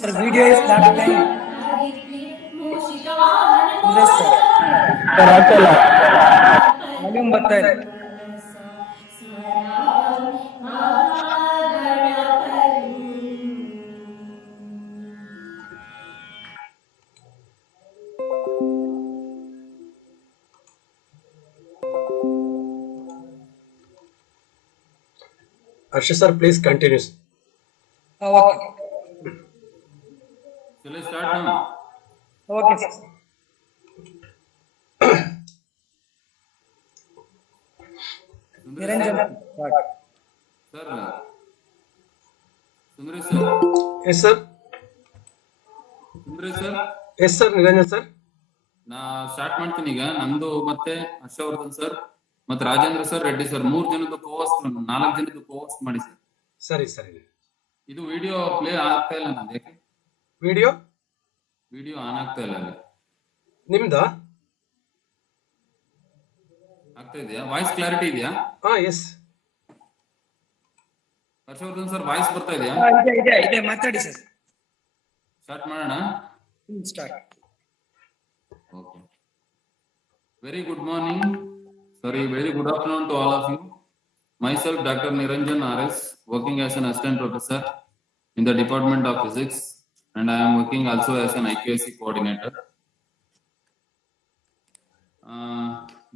Sir, video is not playing. Yes, sir. Volume ಬರ್ತಾ ಇದೆ. Arsha sir, please continue. Okay. Shall I start now? Okay, sir. Niranjan. Sir, Sundresh sir. Yes sir. Sundresh sir. Yes sir, Niranjan sir. ನಾ start ಮಾಡ್ತೀನಿ ಈಗ. ನಂದು ಮತ್ತೆ Harshvardhan sir ಮತ್ತೆ Rajendra sir, Reddy sir 3 ಜನದ coast 4 ಜನದ ಕೋಸ್ಟ್ ಮಾಡಿ ಸರ್. ಸರಿ ಸರಿ. ಇದು ವಿಡಿಯೋ ಪ್ಲೇ ಆಗ್ತಾ ಇಲ್ಲ ನಂದು. ಯಾಕೆ ವಿಡಿಯೋ ಆನ್ ಆಗ್ತಾ ಇಲ್ಲ? ನಿಮ್ದಾ ಆಗ್ತಾ ಇದೆಯಾ? ವಾಯ್ಸ್ ಕ್ಲಾರಿಟಿ ಇದೆಯಾ? ಎಸ್. ಹರ್ಷವರ್ಧನ್ ಸರ್ ವಾಯ್ಸ್ ಬರ್ತಾ ಇದೆಯಾ? ಇದೆ ಮಾತಾಡಿ ಸರ್. ಸ್ಟಾರ್ಟ್ ಮಾಡೋಣ. Start. Okay. Very good morning. Very good afternoon to all of you. Myself, Dr. Niranjan RS, working as an assistant professor in the Department of Physics, and I am working also as an IQAC coordinator.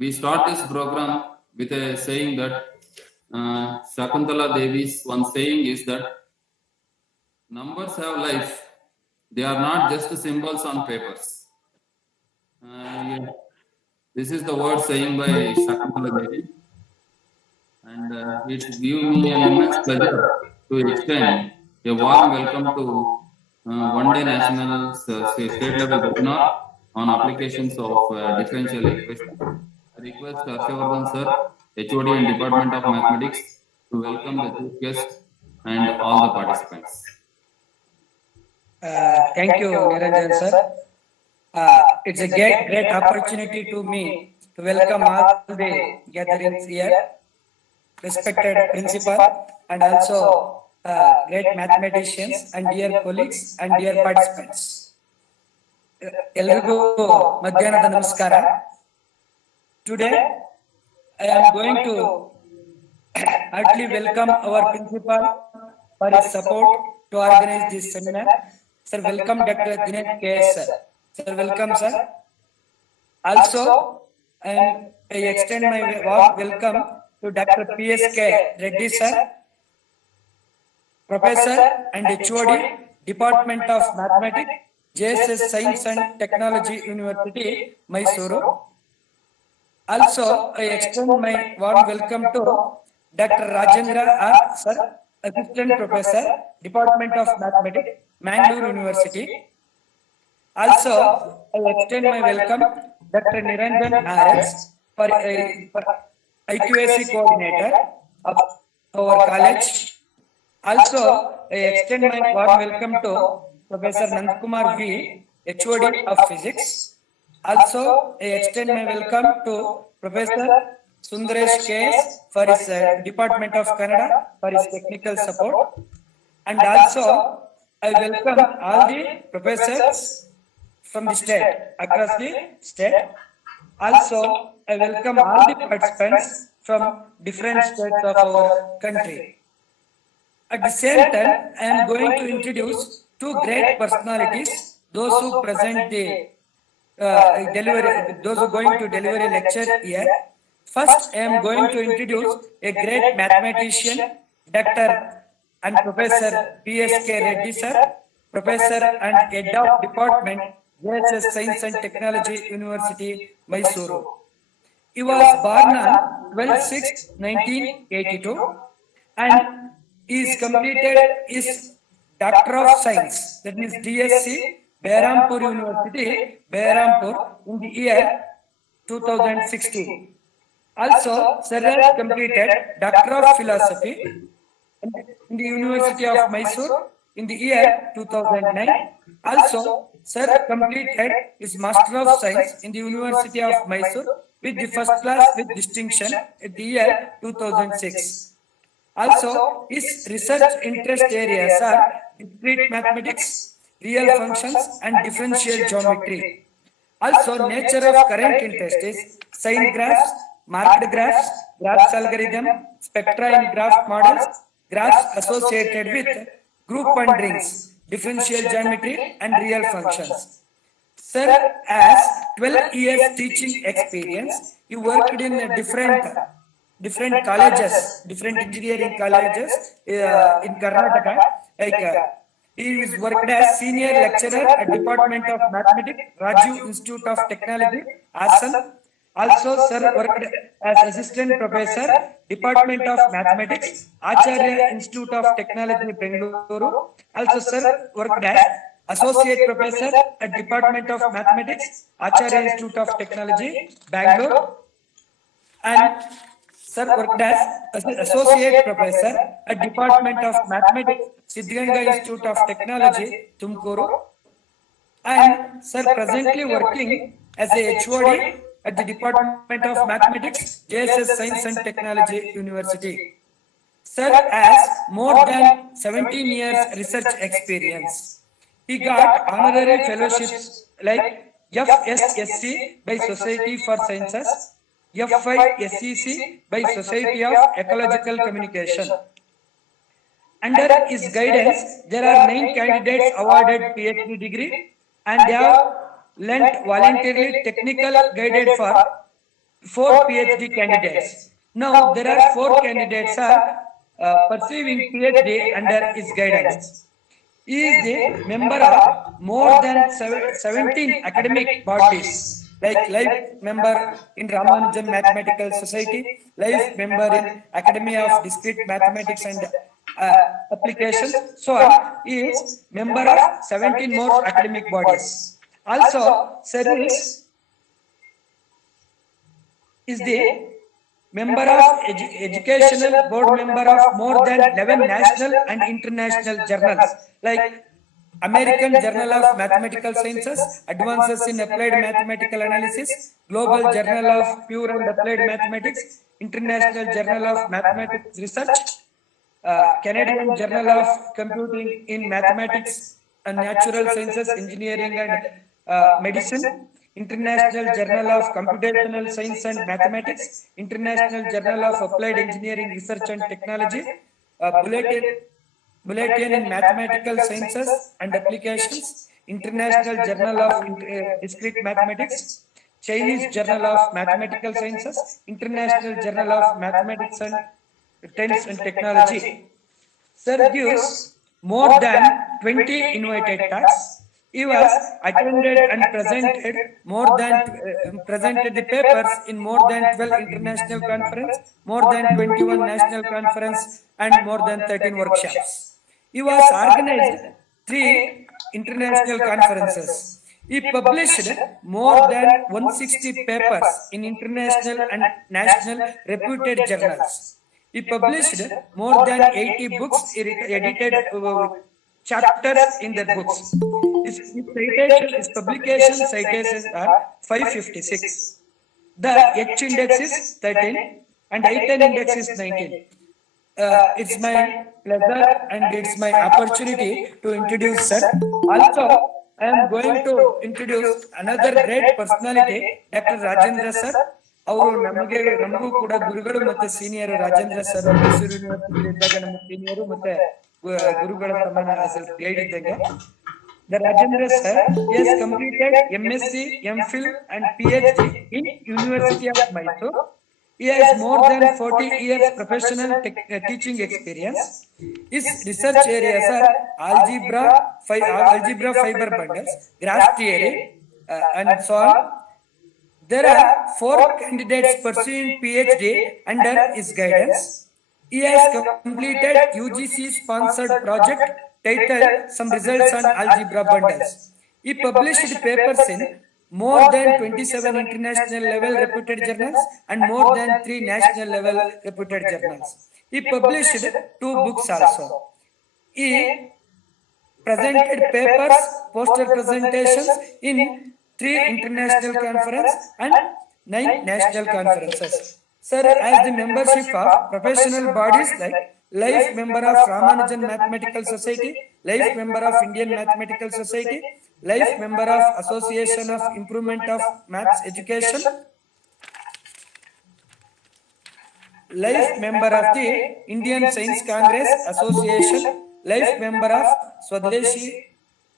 We start this program with a saying that Shakuntala Devi's one saying is that numbers have life. They are not just symbols on papers. This is the word saying by Shakuntala Devi, and it gives me an immense pleasure to extend a warm welcome to one day national state level webinar on applications of differential equation. I request Harshavardhan sir, HOD in Department of Mathematics, to welcome the chief guest and all the participants. Thank you, Niranjan sir. It's a great opportunity to me to welcome all the gatherings here, respected principal, and also great mathematicians and dear colleagues and dear participants. Elrigu madhyanada namaskara. Today I am going to heartily welcome our principal for his support to organize this seminar. Sir, welcome Dr. Dinesh K.S. sir. Sir, welcome sir. Also, I extend my warm welcome to Dr. P.S.K. Reddy sir, Professor and HOD, Department of Mathematics, JSS Science and Technology University, Mysuru. Also, I extend my warm welcome to Dr. Rajendra R. sir, Assistant Professor, Department of Mathematics, Mangalore University. Also, I extend my welcome Dr. Niranjan RS for IQAC coordinator of our college. Also, I extend my warm welcome to Professor Nandkumar V, HOD of Physics. Also, I extend my welcome to Professor Sundresh K.S. for his Department of Kannada for his technical support. And also, I welcome all the professors from the state, across the state. Also, I welcome all the participants from different states of our country. At the same time, I am going to introduce two great personalities, those who present the those who are going to deliver a lecture here. First, I am going to introduce a great mathematician, Dr. and Professor P.S.K. Reddy sir, Professor and Head of Department, JSS Science and Technology University, Mysuru. He was born on 12/6/1982 and is completed his Doctor of Science, that means DSc, Behrampur University, Behrampur, in the year 2016. Also, Sir has completed Doctor of Philosophy in the University of Mysore in the year 2009. Also, Sir completed his Master of Science in the University of Mysore with the first class with distinction at the year 2006. Also, his research interest areas are discrete mathematics, real functions, and differential geometry. Also, nature of current interest is sine graphs, marked graphs, graphs algorithm, spectra in graph models, graphs associated with group and rings, differential geometry, and real functions. Sir has 12 years teaching experience. He worked in different colleges, different engineering colleges in Karnataka. He is worked as senior lecturer at Department of Mathematics, Rajiv Institute of Technology, Assam. Also, Sir worked as assistant professor, Department of Mathematics, Acharya Institute of Technology, Bengaluru. Also, Sir worked as associate professor at Department of Mathematics, Acharya Institute of Technology, Bangalore. And Sir worked as associate professor at Department of Mathematics, Siddhganga Institute of Technology, Tumkuru. And Sir presently working as a HOD at the Department of Mathematics, JSS Science and Technology University. Sir has more than 17 years research experience. He got honorary fellowships like FSSC by Society for Sciences, F5SEC by Society of Ecological Communication. Under his guidance, there are 9 candidates awarded PhD degree, and they have lent voluntarily technical guided for 4 PhD candidates. Now there are 4 candidates are pursuing PhD under his guidance. He is the member of more than 17 academic bodies, like life member in Ramanujan Mathematical Society, life member in Academy of Discrete Mathematics and Applications. So he is member of 17 more academic bodies. Also, Sir is the member of educational board member of more than 11 national and international journals like American Journal of Mathematical Sciences, Advances in Applied Mathematical Analysis, Global Journal of Pure and Applied Mathematics, International Journal of Mathematics Research, Canadian Journal of Computing in Mathematics and Natural Sciences, Engineering and Medicine, International Journal of Computational Science and Mathematics, International Journal of Applied Engineering Research and Technology, Bulletin in Mathematical Sciences and Applications, International Journal of Discrete Mathematics, Chinese Journal of Mathematical Sciences, International Journal of Mathematics and Science and Technology. Sir gives more than 20 invited talks. He was attended and presented presented the papers in more than 12 international conferences, more than 21 national conferences, and more than 13 workshops. He was organized 3 international conferences. He published more than 160 papers in international and national reputed journals. He published more than 80 books. He edited chapters in their books. His publication citations are 556. The H index is 13 and item index is 19. It's my pleasure and it's my opportunity to introduce sir. Also, I am going to introduce another great personality, Dr. Rajendra sir. ಅವರು ನಮಗೂ ಕೂಡ ಗುರುಗಳು ಮತ್ತೆ senior Rajendra sir Mysuru university ಇದ್ದಾಗ ನಮ್ಮ senior ಮತ್ತೆ ಗುರುಗಳ ಸಮಾನ ಗೈಡ್ ಇದ್ದಂಗೆ. The Rajendra sir has completed MSc, MPhil and PhD in University of Mysore. He has more than 40 years professional teaching experience. His research areas are algebra fiber bundles, graph theory, and so on. There are four candidates pursuing PhD under his guidance. He has completed UGC sponsored project titled Some Results on Algebra Bundles. He published papers in more than 27 international level reputed journals and more than 3 national level reputed journals. He published 2 books also. He presented papers, poster presentations in 3 international conferences and 9 national conferences. Sir, as the membership of professional bodies like Life Member of Ramanujan Mathematical Society, Life Member of Indian Mathematical Society, Life Member of Association of Improvement of Maths Education, Life Member of the Indian Science Congress Association, Life Member of Swadeshi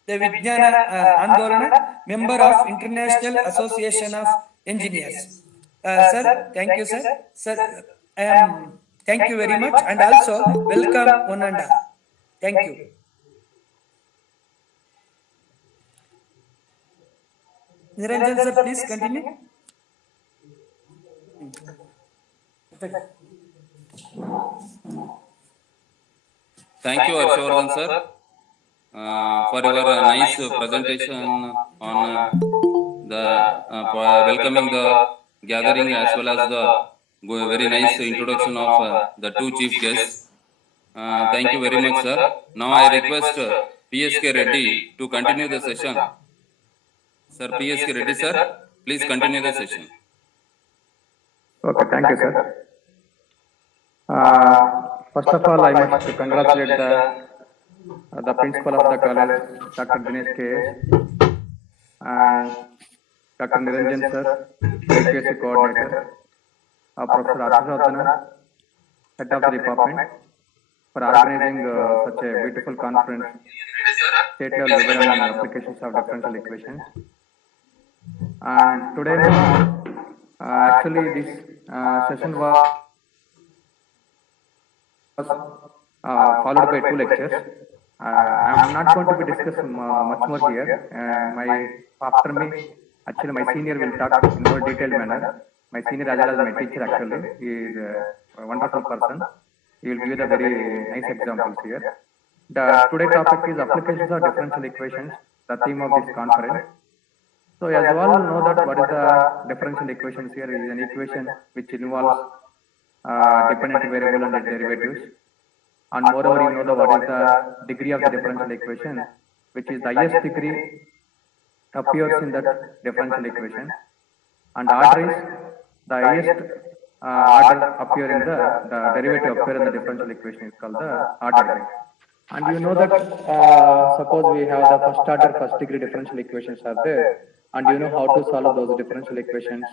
the Vijnana Andolana, Member of International Association of Engineers. Sir, thank you, sir. Sir, thank you very much, and also welcome one and all. Thank you. Niranjan sir, please continue. Thank you, Harshvardhan sir, for your nice presentation on the welcoming the gathering, as well as the very nice introduction of the two chief guests. Thank you very much, sir. Now I request PSK Reddy to continue the session. Sir, PSK Reddy sir, please continue the session. Okay, thank you, sir. First of all, I must congratulate the principal of the college, Dr. Dinesh K.S., and Dr. Niranjan sir, IPSC coordinator, Professor Harshvardhan, head of the department, for organizing such a beautiful conference, state level webinar on applications of differential equations. And today, actually, this session was followed by 2 lectures. I am not going to be discussing much more here. After me, actually, my senior will talk in more detailed manner. My senior, as well as my teacher, actually, he is a wonderful person. He will give you the very nice examples here. The today's topic is applications of differential equations, the theme of this conference. So, as you all know that what is the differential equations here is an equation which involves dependent variable and its derivatives. And moreover, you know what is the degree of the differential equation, which is the highest degree appears in that differential equation. And order is the highest order appear in the derivative appear in the differential equation is called the order. And you know that suppose we have the first order, first degree differential equations are there, and you know how to solve those differential equations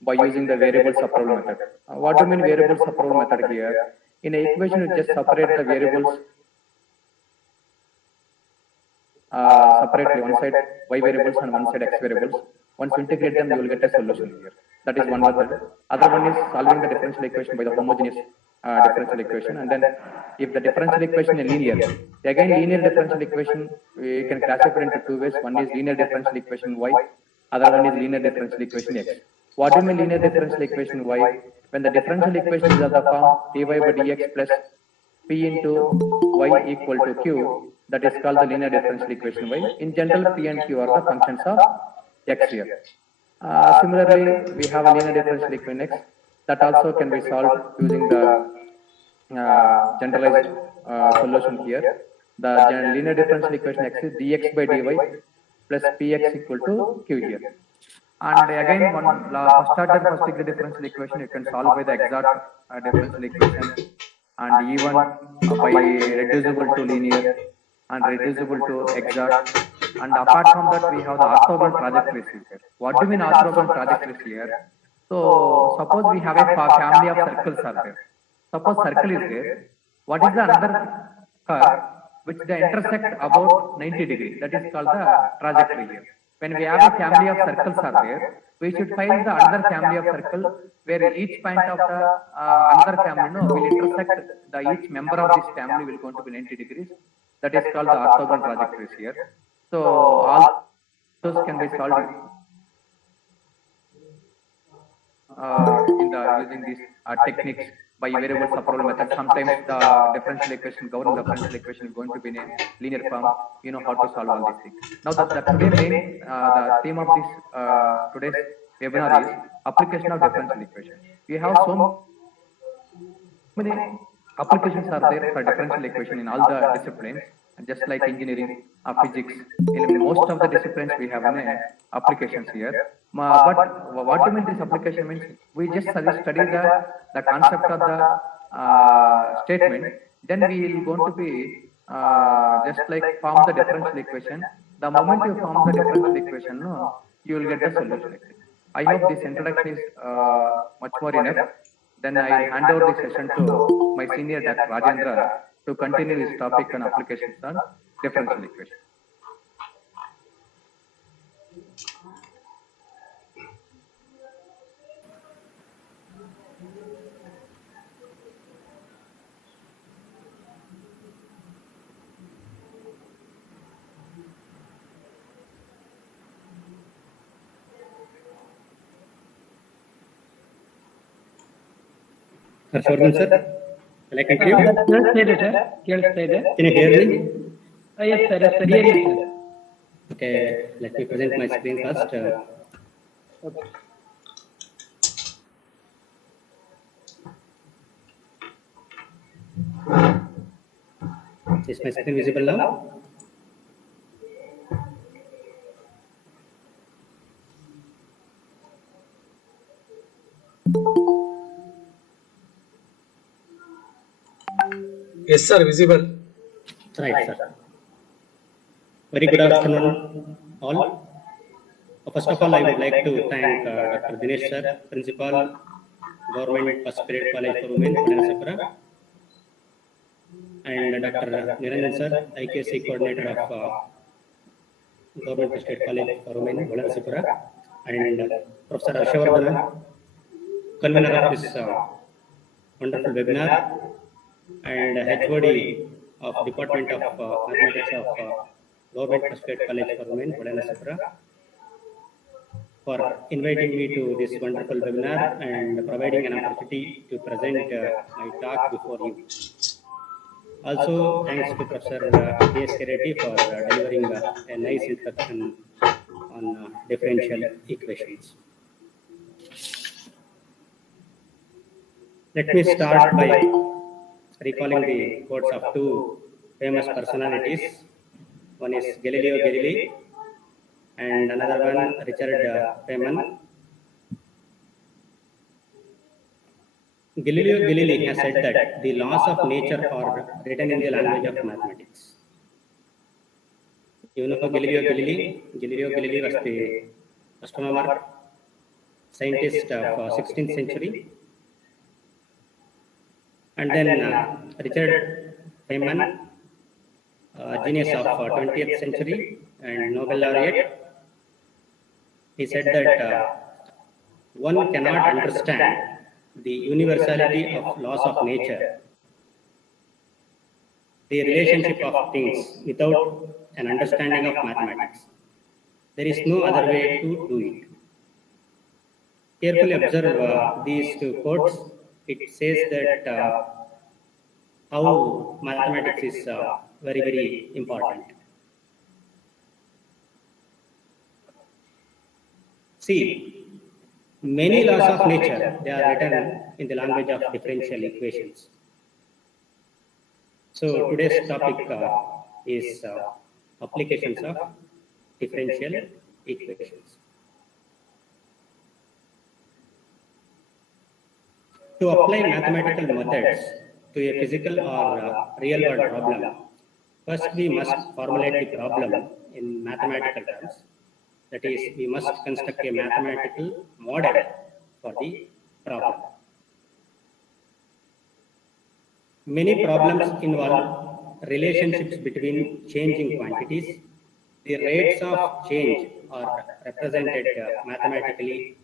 by using the variable separable method. What do you mean variable separable method here? In an equation, you just separate the variables separately, one side y variables and one side x variables. Once you integrate them, you will get a solution here. That is one method. Other one is solving the differential equation by the homogeneous differential equation. And then if the differential equation is linear, again linear differential equation, we can classify it into 2 ways. One is linear differential equation y, other one is linear differential equation x. What do you mean linear differential equation y? When the differential equation is of the form dy by dx plus p into y equal to q, that is called the linear differential equation y. In general, p and q are the functions of x here. Similarly, we have a linear differential equation x that also can be solved using the generalized solution here. The linear differential equation x is dx by dy plus px equal to q here. And again, one first order first degree differential equation you can solve by the exact differential equation, and even by reducible to linear and reducible to exact. And apart from that, we have the orthogonal trajectories here. What do you mean orthogonal trajectories here? So suppose we have a family of circles are there. Suppose circle is there. What is the another curve which they intersect about 90 degrees? That is called the trajectory here. When we have a family of circles are there, we should find the another family of circle where each point of the another family will intersect the each member of this family will going to be 90 degrees. That is called the orthogonal trajectories here. So all those can be solved in the using these techniques by variable separal method. Sometimes the differential equation, governing differential equation is going to be in a linear form. You know how to solve all these things. Now the today main the theme of this today's webinar is application of differential equation. We have so many applications are there for differential equation in all the disciplines, just like engineering, physics. In most of the disciplines, we have applications here. But what do you mean this application means? We just study the concept of the statement, then we will going to be just like form the differential equation. The moment you form the differential equation, you will get the solution. I hope this introduction is much more enough. Then I hand over the session to my senior Dr. Rajendra to continue his topic on applications on differential equation. Harshvardhan sir, will I continue? ಕೇಳಿಸ್ತಾ ಇದೆ sir, ಕೇಳಿಸ್ತಾ ಇದೆ. Can you hear me? Yes sir, yes sir, ಹೇಳಿ sir. Okay, let me present my screen first. Okay. Is my screen visible now? Yes, sir, visible. Right, sir. Very good afternoon, all. First of all, I would like to thank Dr. Dinesh sir, Principal, Government First Grade College for Women, Vadanasapura, and Dr. Niranjan sir, IKC Coordinator of Government First Grade College for Women, Vadanasapura, and Professor Harshvardhan, convener of this wonderful webinar, and HOD of Department of Mathematics of Government First Grade College for Women, Vadanasapura, for inviting me to this wonderful webinar and providing an opportunity to present my talk before you. Also, thanks to Professor D.S. Reddy for delivering a nice introduction on differential equations. Let me start by recalling the quotes of two famous personalities. One is Galileo Galilei and another one Richard Feynman. Galileo Galilei has said that the laws of nature are written in the language of mathematics. You know Galileo Galilei? Galileo Galilei was the astronomer, scientist of 16th century. And then Richard Feynman, genius of 20th century and Nobel laureate. He said that one cannot understand the universality of laws of nature, the relationship of things, without an understanding of mathematics. There is no other way to do it. Carefully observe these two quotes. It says that how mathematics is very, very important. See, many laws of nature, they are written in the language of differential equations. So today's topic is applications of differential equations. To apply mathematical methods to a physical or real world problem, first we must formulate the problem in mathematical terms. That is, we must construct a mathematical model for the problem. Many problems involve relationships between changing quantities The rates of change are represented mathematically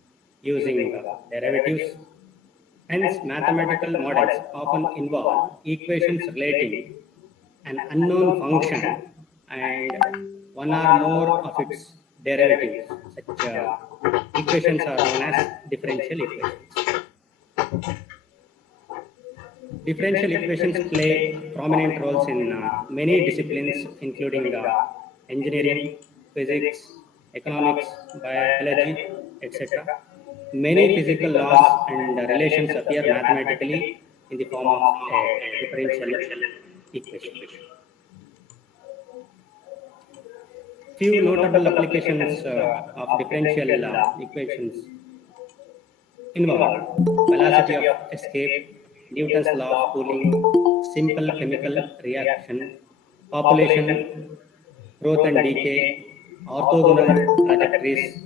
using derivatives. Hence, mathematical models often involve equations relating an unknown function and one or more of its derivatives. Such equations are known as differential equations. Differential equations play prominent roles in many disciplines, including engineering, physics, economics, biology, etc. Many physical laws and relations appear mathematically in the form of a differential equation. Few notable applications of differential equations involve velocity of escape, Newton's law of cooling, simple chemical reaction, population, growth and decay, orthogonal trajectories.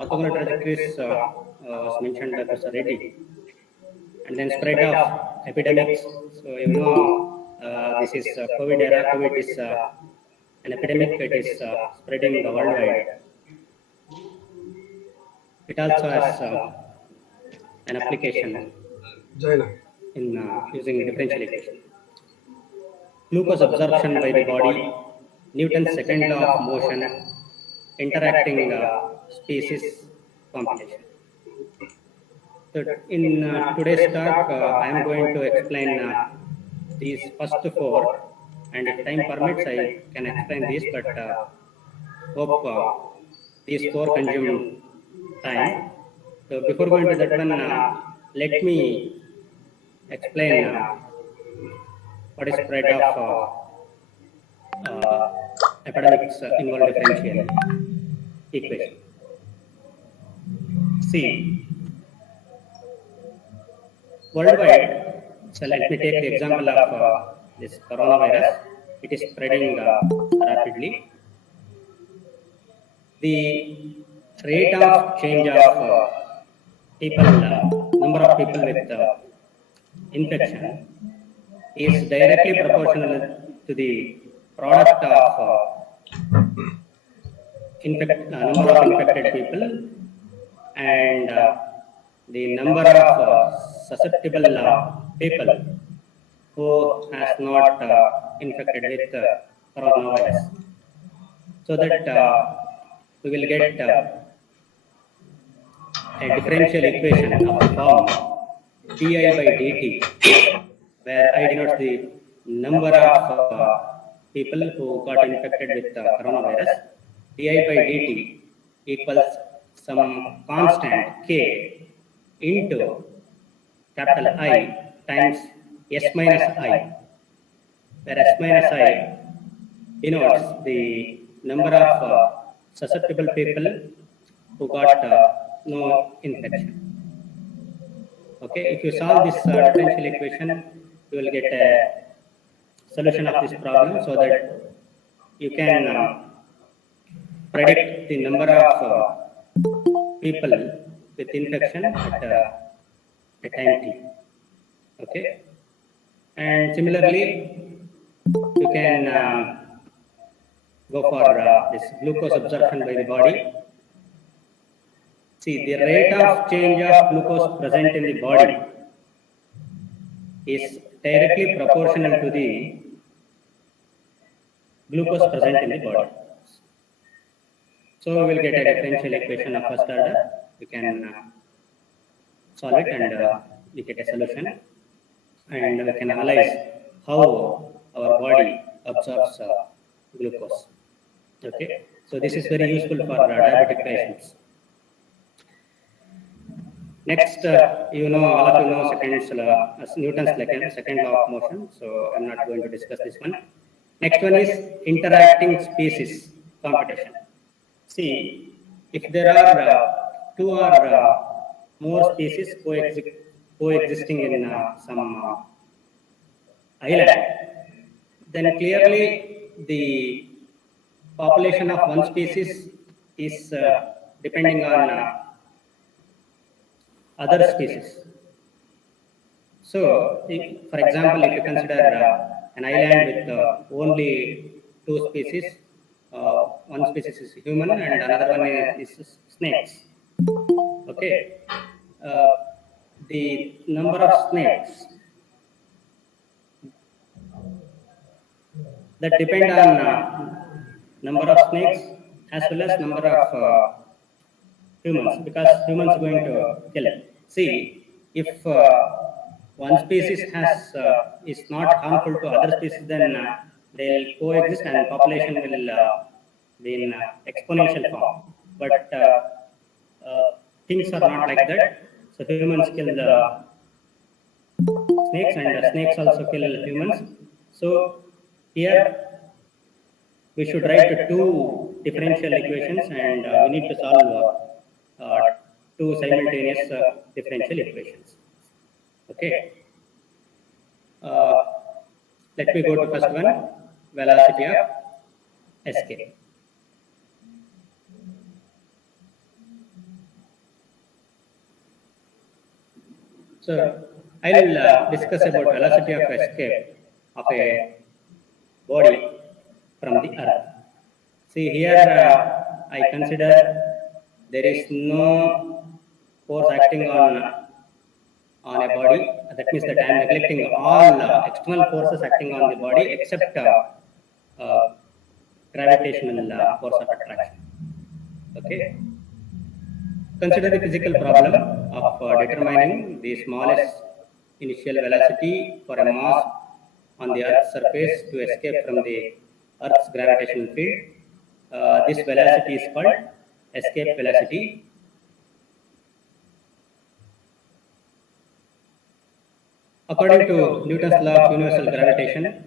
Orthogonal trajectories was mentioned by Professor Reddy. And then spread of epidemics. So this is COVID era. COVID is an epidemic. It is spreading worldwide. It also has an application Jaina. in using differential equation. Glucose absorption by the body, Newton's second law of motion, interacting species computation. So in today's talk, I am going to explain these first four, and if time permits, I can explain these, but hope these four consume time. So before going to that one, let me explain what is spread of epidemics involve differential equation. See, worldwide, so let me take the example of this coronavirus. It is spreading rapidly. The rate of change of people, number of people with infection is directly proportional to the product of number of infected people and the number of susceptible people who has not infected with coronavirus, so that we will get a differential equation of the form di by dt, where I denotes the number of people who got infected with coronavirus. Di by dt equals some constant k into capital I times s minus I, where s minus I denotes the number of susceptible people who got no infection. Okay, if you solve this differential equation, you will get a solution of this problem, so that you can predict the number of people with infection at a time t. Okay, and similarly, you can go for this glucose absorption by the body. See, the rate of change of glucose present in the body is directly proportional to the glucose present in the body. So we will get a differential equation of first order. We can solve it and we get a solution, and we can analyze how our body absorbs glucose. Okay, so this is very useful for diabetic patients. Next, all of you know Newton's second law of motion, so I'm not going to discuss this one. Next one is interacting species computation. See, if there are two or more species coexisting in some island, then clearly the population of one species is depending on other species. So, for example, if you consider an island with only two species, one species is human and another one is snakes. Okay, uh, the number of snakes that depend on number of snakes as well as number of humans, because humans are going to kill it. See, if one species is not harmful to other species, then they'll coexist and population will be in exponential form. But things are not like that. So humans kill the snakes and snakes also kill humans. So here we should write two differential equations and we need to solve two simultaneous differential equations. Okay. Uh, Let me go to first one, velocity of escape. So I will discuss about velocity of escape of a body from the earth. See here, I consider there is no force acting on a body. That means that I am neglecting all external forces acting on the body except gravitational force of attraction. Okay. Consider the physical problem of determining the smallest initial velocity for a mass on the Earth's surface to escape from the Earth's gravitational field. This velocity is called escape velocity. According to Newton's law of universal gravitation,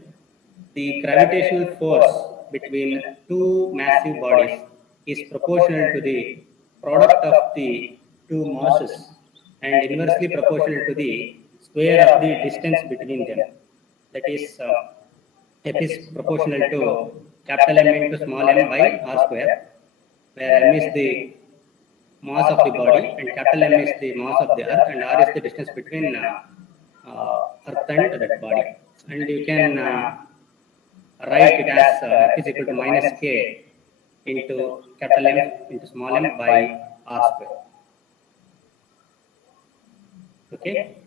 the gravitational force between two massive bodies is proportional to the product of the two masses and inversely proportional to the square of the distance between them. That is, F is proportional to capital M into small m by r square, where m is the mass of the body and capital M is the mass of the earth and r is the distance between earth and that body. And you can write it as F is equal to minus k into capital M into small m by r square. Okay.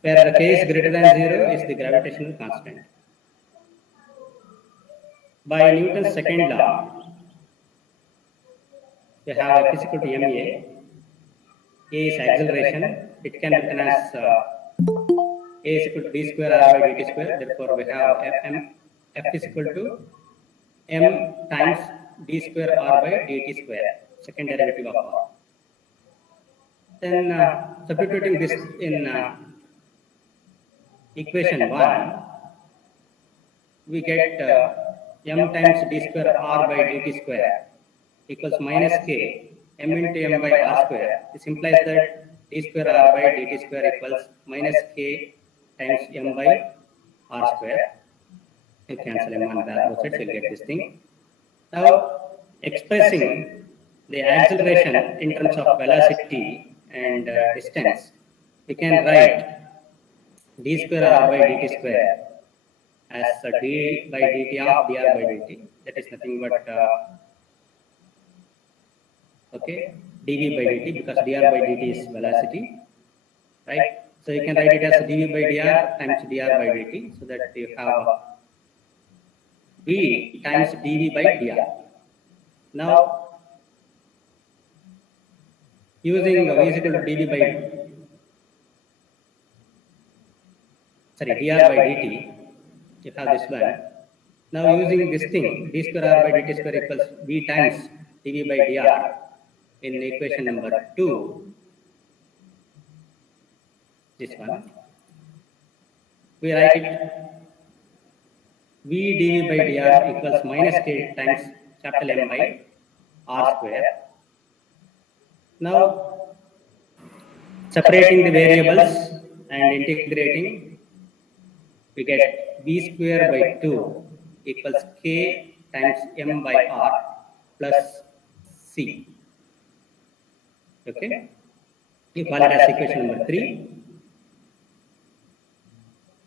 Where the k is greater than 0 is the gravitational constant. By Newton's second law, we have F is equal to ma. A is acceleration. It can be written as A is equal to d square r by dt square. Therefore, we have F is equal to m times d square r by dt square, second derivative of r. Then substituting this in equation 1, we get m times d square r by dt square equals minus k m into m by r square. This implies that d square r by dt square equals minus k times m by r square. You cancel m on both sides, you'll get this thing. Now, expressing the acceleration in terms of velocity and distance, we can write d square r by dt square as d by dt of dr by dt. That is nothing but okay, dv by dt, because dr by dt is velocity, right? So you can write it as dv by dr times dr by dt, so that you have v times dv by dr. Now, using v is equal to dv by dr by dt, you have this one. Now using this thing, d square r by dt square equals v times dv by dr in equation number 2, this one, we write v dv by dr equals minus k times capital M by r square. Now, separating the variables and integrating, we get v square by 2 equals k times m by r plus c. Okay, you call it as equation number 3.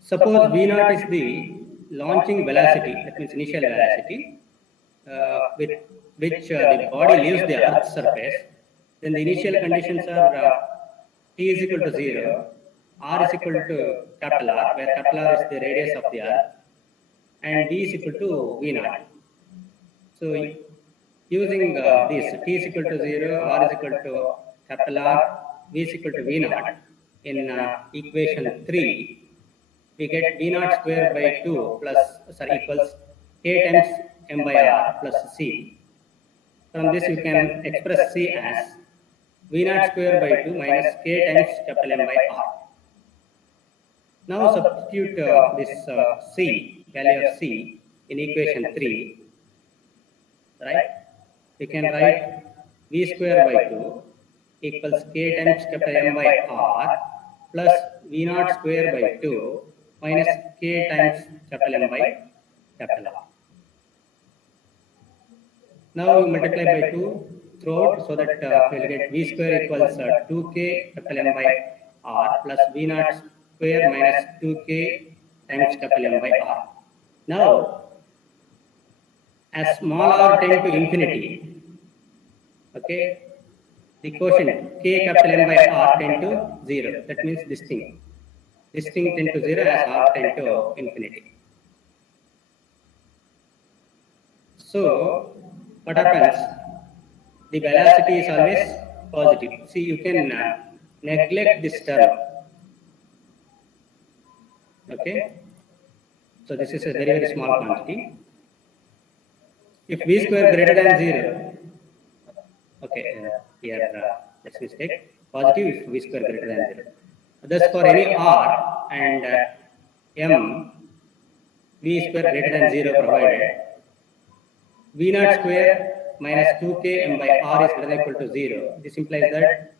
Suppose V naught is the launching velocity, that means initial velocity, with which the body leaves the Earth's surface. Then the initial conditions are T is equal to 0, R is equal to capital R, where capital R is the radius of the Earth, and V is equal to V naught. So using this, T is equal to 0, R is equal to capital R, V is equal to V naught, in equation 3, we get V naught square by 2 equals K times M by R plus C. From this you can express C as V naught square by 2 minus K times capital M by R. Now substitute this C, value of C, in equation 3, right? We can write V square by 2 equals K times capital M by R plus V naught square by 2 minus K times capital M by capital R. Now you multiply by 2 throughout, so that we will get V square equals 2K capital M by R plus V naught square minus 2K times capital M by R. Now, as small r tend to infinity, okay, the quotient K capital M by R tend to 0. That means this thing tend to 0 as R tend to infinity. So what happens? The velocity is always positive. See, you can neglect this term. Okay. So this is a very, very small quantity. If V square greater than 0, okay, here that's mistake. Positive if V square greater than 0. Thus, for any R and M, V square greater than 0 provided, V naught square minus 2K M by R is greater than equal to 0. This implies that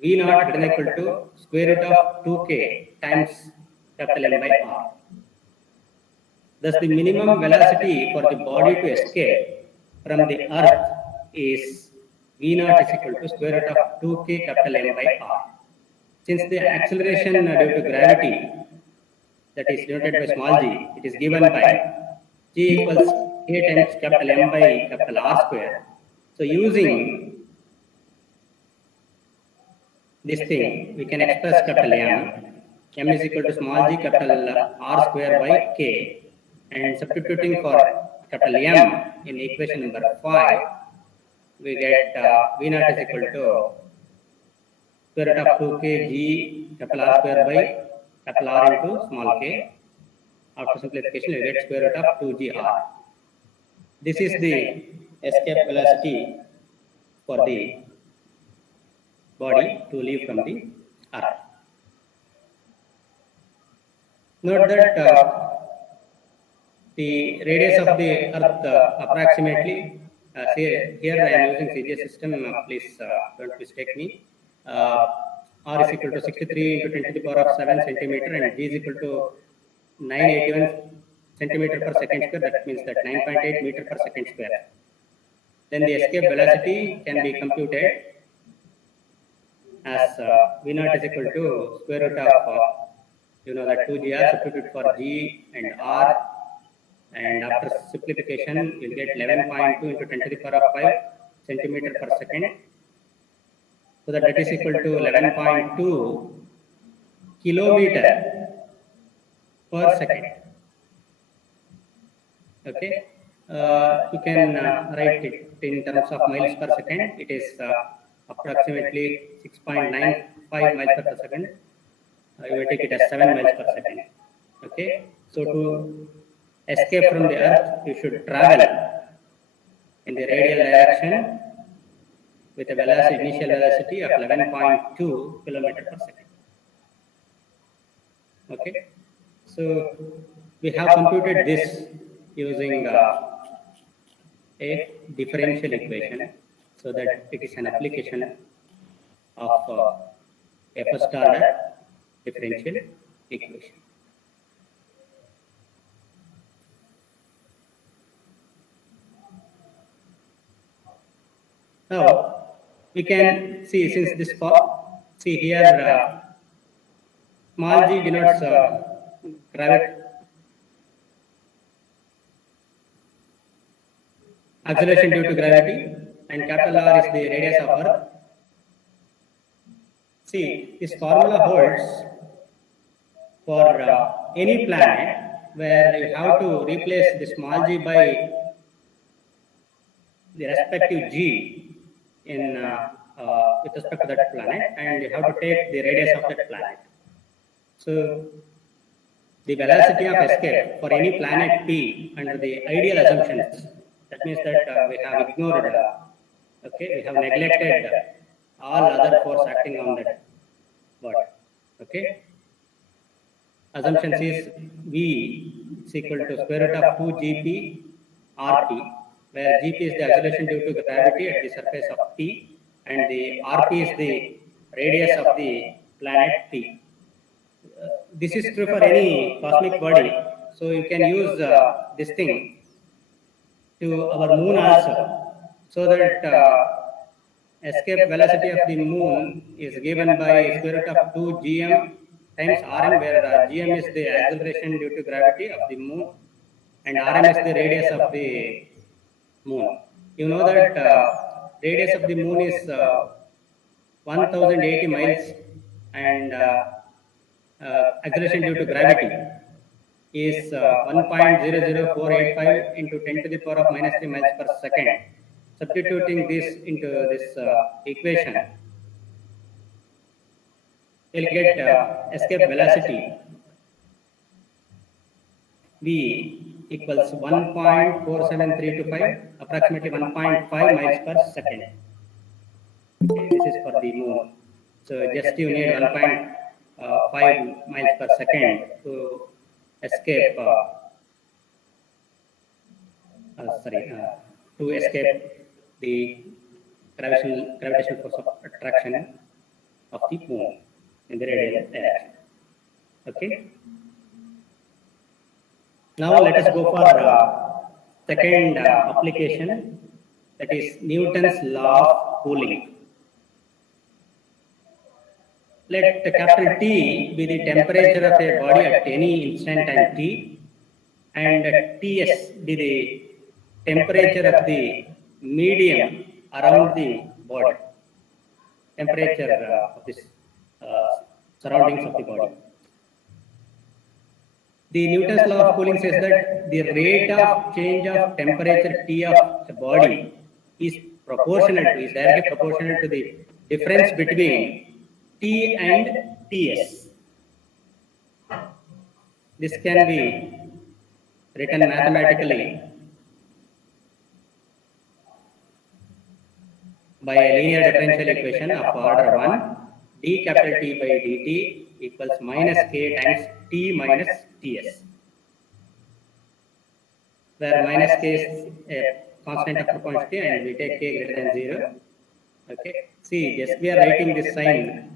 V naught greater than equal to square root of 2K times capital M by R. Thus, the minimum velocity for the body to escape from the Earth is V naught is equal to square root of 2K capital M by R. Since the acceleration due to gravity, that is denoted by small g, it is given by g equals K times capital M by capital R square. So using this thing, we can express capital M is equal to small g capital R square by K, and substituting for capital M in equation number 5, we get V naught is equal to square root of 2K G capital R square by capital R into small k. After simplification, we get square root of 2GR. This is the escape velocity for the body to leave from the Earth. Note that the radius of the Earth approximately, here I am using CGS system, please don't mistake me. R is equal to 63 into 10 to the power of 7 centimeter, and G is equal to 981 centimeter per second square. That means that 9.8 meter per second square. Then the escape velocity can be computed as V naught is equal to square root of that 2GR, substitute for G and R, and after simplification you will get 11.2 into 10 to the power of 5 centimeter per second. So that is equal to 11.2 kilometer per second. Okay, you can write it in terms of miles per second. It is approximately 6.95 miles per second. You will take it as 7 miles per second. Okay, so to escape from the Earth, you should travel in the radial direction with a velocity, initial velocity of 11.2 kilometer per second. Okay, so we have computed this using a differential equation, so that it is an application of a first order differential equation. Now we can see, since this see here small g denotes acceleration due to gravity, and capital R is the radius of Earth. See, this formula holds for any planet where you have to replace the small g by the respective g in with respect to that planet, and you have to take the radius of that planet. So the velocity of escape for any planet P under the ideal assumptions, that means that we have ignored, we have neglected all other force acting on that body. Okay. Assumptions is V is equal to square root of 2 Gp Rp, where Gp is the acceleration due to gravity at the surface of P, and the Rp is the radius of the planet P. This is true for any cosmic body, so you can use this thing to our moon also, so that escape velocity of the moon is given by square root of 2 gm times rm, where gm is the acceleration due to gravity of the moon and rm is the radius of the moon. You know that radius of the moon is 1080 miles, and acceleration due to gravity is 1.00485 into 10 to the power of minus 3 miles per second. Substituting this into this equation, you'll get escape velocity V equals 1.47325, approximately 1.5 miles per second. Okay, this is for the moon. So just you need 1.5 miles per second to escape. To escape the gravitational force of attraction of the moon in the radial direction. Okay. Now let us go for second application, that is Newton's law of cooling. Let capital T be the temperature of a body at any instant time t, and Ts be the temperature of the medium around the body, temperature of this surroundings of the body. The Newton's law of cooling says that the rate of change of temperature T of a body is directly proportional to the difference between T and Ts. This can be written mathematically by a linear differential equation of order 1, d capital T by dt equals minus k times T minus Ts, where minus k is a constant of proportionality and we take k greater than 0. Okay. See, just we are writing this sign,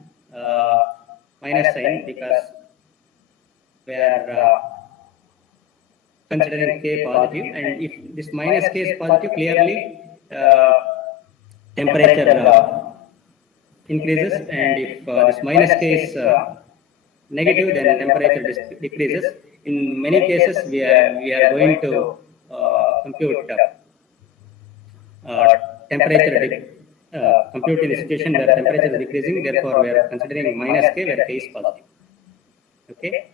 minus sign, because we are considering k positive, and if this minus k is positive, clearly temperature increases, and if this minus k is negative, then temperature decreases. In many cases, we are going to compute temperature compute in a situation where temperature is decreasing. Therefore, we are considering minus k where k is positive. Okay.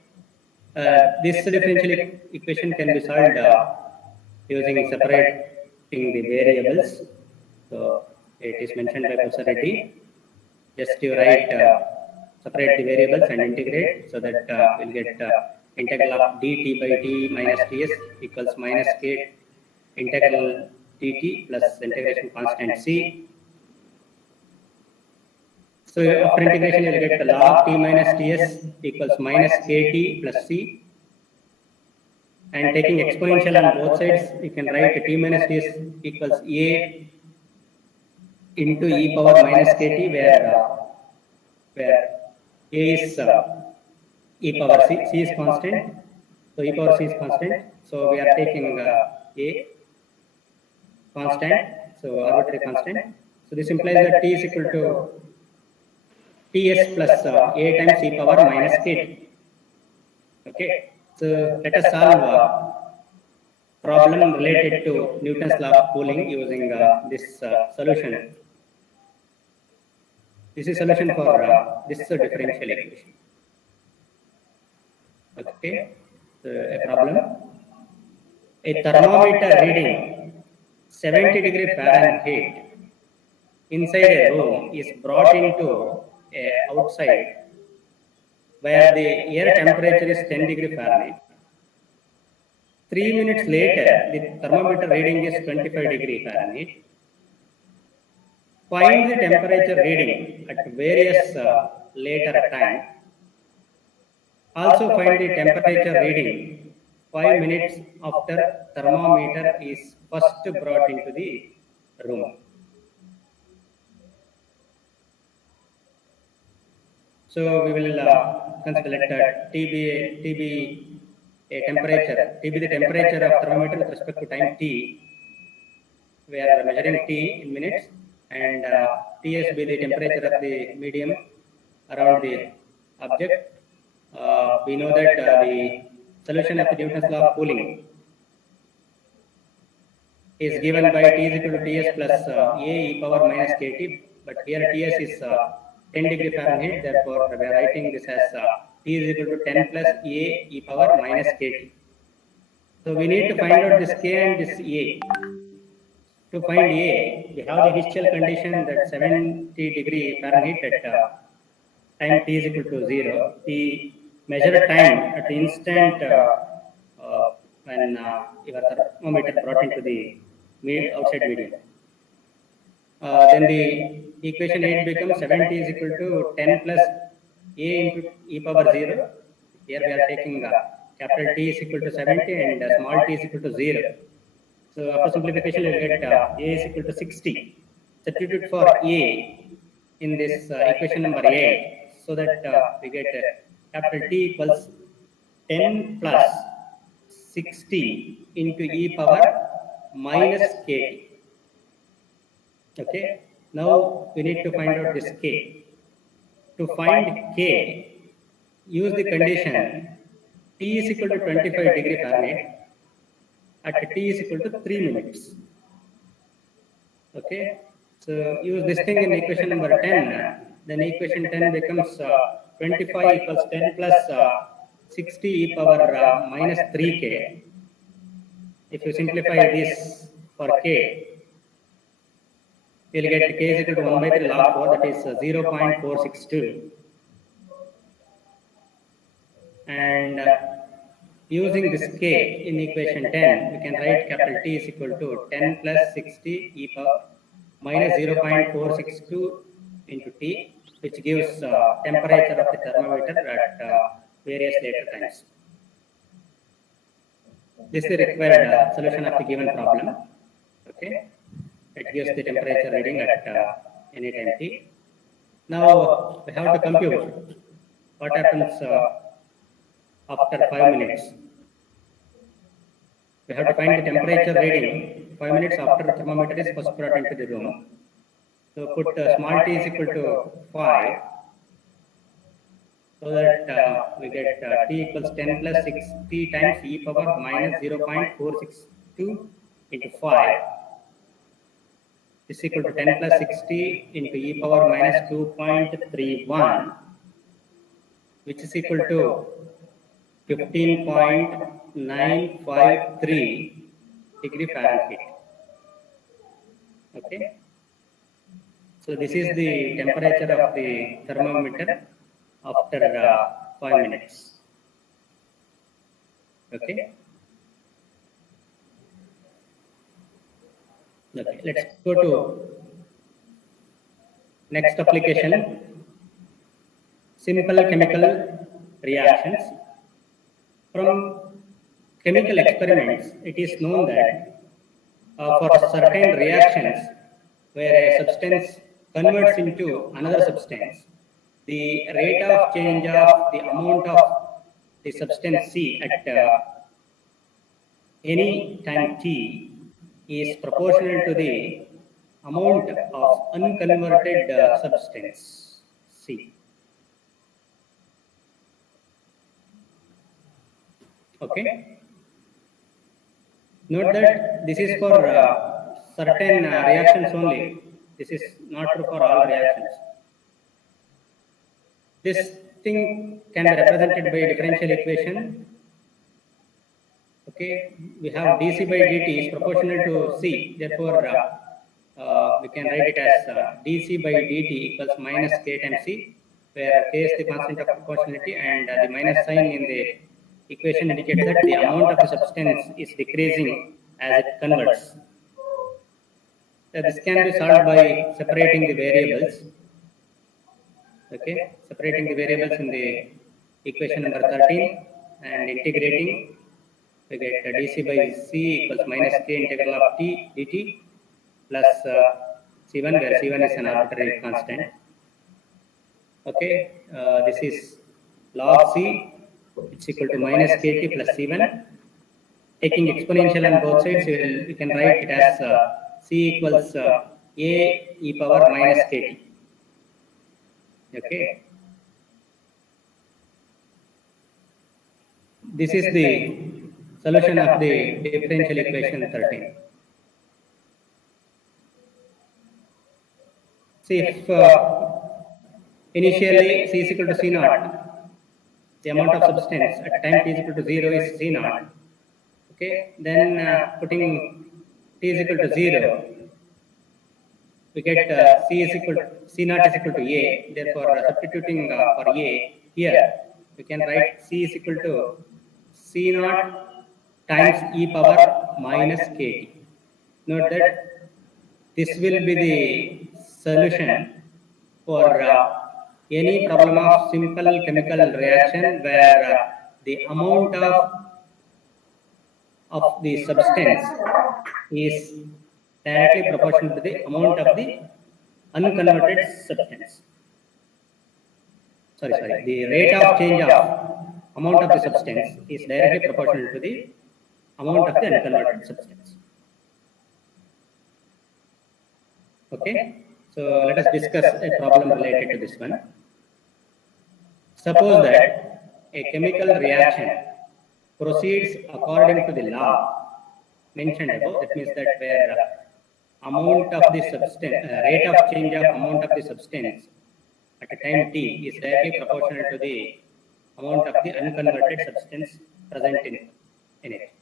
This differential equation can be solved using separating the variables. So it is mentioned by Professor Reddy. Just you write separate the variables and integrate, so that we'll get integral of dt by t minus ts equals minus k integral dt plus integration constant c. So after integration, you'll get the log t minus ts equals minus kt plus c. And taking exponential on both sides, you can write t minus ts equals a into e power minus kt, where a is e power c is constant. So e power c is constant. So we are taking a constant, so arbitrary constant. So this implies that t is equal to ts plus a times e power minus kt. Okay, so let us solve a problem related to Newton's law of cooling using this solution. This is solution for this differential equation. Okay, so a problem. A thermometer reading 70 degree Fahrenheit inside a room is brought into outside where the air temperature is 10 degree Fahrenheit. 3 minutes later, the thermometer reading is 25 degree Fahrenheit. Find the temperature reading at various later time. Also find the temperature reading 5 minutes after thermometer is first brought into the room. So we will consider let T be a temperature, T be the temperature of thermometer with respect to time T. We are measuring T in minutes, and Ts be the temperature of the medium around the object. We know that the solution of the Newton's law of cooling is given by T is equal to Ts plus A e power minus Kt, but here Ts is 10 degree Fahrenheit, therefore we are writing this as T is equal to 10 plus A e power minus Kt. So we need to find out this K and this A. To find A, we have the initial condition that 70 degree Fahrenheit at time T is equal to 0. The measured time at the instant when your thermometer brought into the outside medium. Then the equation 8 becomes 70 is equal to 10 plus A into e power 0. Here we are taking capital T is equal to 70 and small t is equal to 0. So after simplification, we will get A is equal to 60. Substitute for A in this equation number 8, so that we get capital T equals 10 plus 60 into e power minus Kt. Okay, now we need to find out this K. To find K, use the condition T is equal to 25 degree Fahrenheit at T is equal to 3 minutes. Okay, so use this thing in equation number 10. Then equation 10 becomes 25 equals 10 plus 60 e power minus 3K. If you simplify this for K, you will get K is equal to 1 by 3 log 4, that is 0.462. And using this K in equation 10, we can write capital T is equal to 10 plus 60 e power minus 0.462 into T, which gives temperature of the thermometer at various later times. This is the required solution of the given problem. Okay, it gives the temperature reading at any time T. Now we have to compute what happens after 5 minutes. We have to find the temperature reading 5 minutes after the thermometer is first brought into the room. So put small t is equal to 5, so that we get t equals 10 plus 60 times e power minus 0.462 into 5 is equal to 10 plus 60 into e power minus 2.31, which is equal to 15.953 degree Fahrenheit. Okay. So this is the temperature of the thermometer after 5 minutes. Okay. Okay. Let's go to next application. Simple chemical reactions. From chemical experiments, it is known that for certain reactions where a substance converts into another substance, the rate of change of the amount of the substance C at any time t is proportional to the amount of unconverted substance C. Okay. Note that this is for certain reactions only. This is not true for all reactions. This thing can be represented by differential equation. Okay, we have dC by dt is proportional to C. Therefore, we can write it as dC by dt equals minus K times C, where K is the constant of proportionality and the minus sign in the equation indicates that the amount of the substance is decreasing as it converts. This can be solved by separating the variables. Okay, separating the variables in the equation number 13 and integrating, we get dC by C equals minus K integral of T dt plus C1, where C1 is an arbitrary constant. Okay, this is log C, it's equal to minus Kt plus C1. Taking exponential on both sides, we can write it as C equals A e power minus Kt. Okay. This is the solution of the differential equation 13. See, if initially C is equal to C naught, the amount of substance at time t is equal to 0 is C naught. Okay, then putting t is equal to 0, we get C naught is equal to A. Therefore, substituting for A here, we can write C is equal to C naught times e power minus Kt. Note that this will be the solution for any problem of simple chemical reaction where the amount of the substance is directly proportional to the amount of the unconverted substance. Sorry, the rate of change of amount of the substance is directly proportional to the amount of the unconverted substance. Okay, so let us discuss a problem related to this one. Suppose that a chemical reaction proceeds according to the law mentioned above. That means that where amount of the substance, rate of change of amount of the substance at a time t is directly proportional to the amount of the unconverted substance present in it.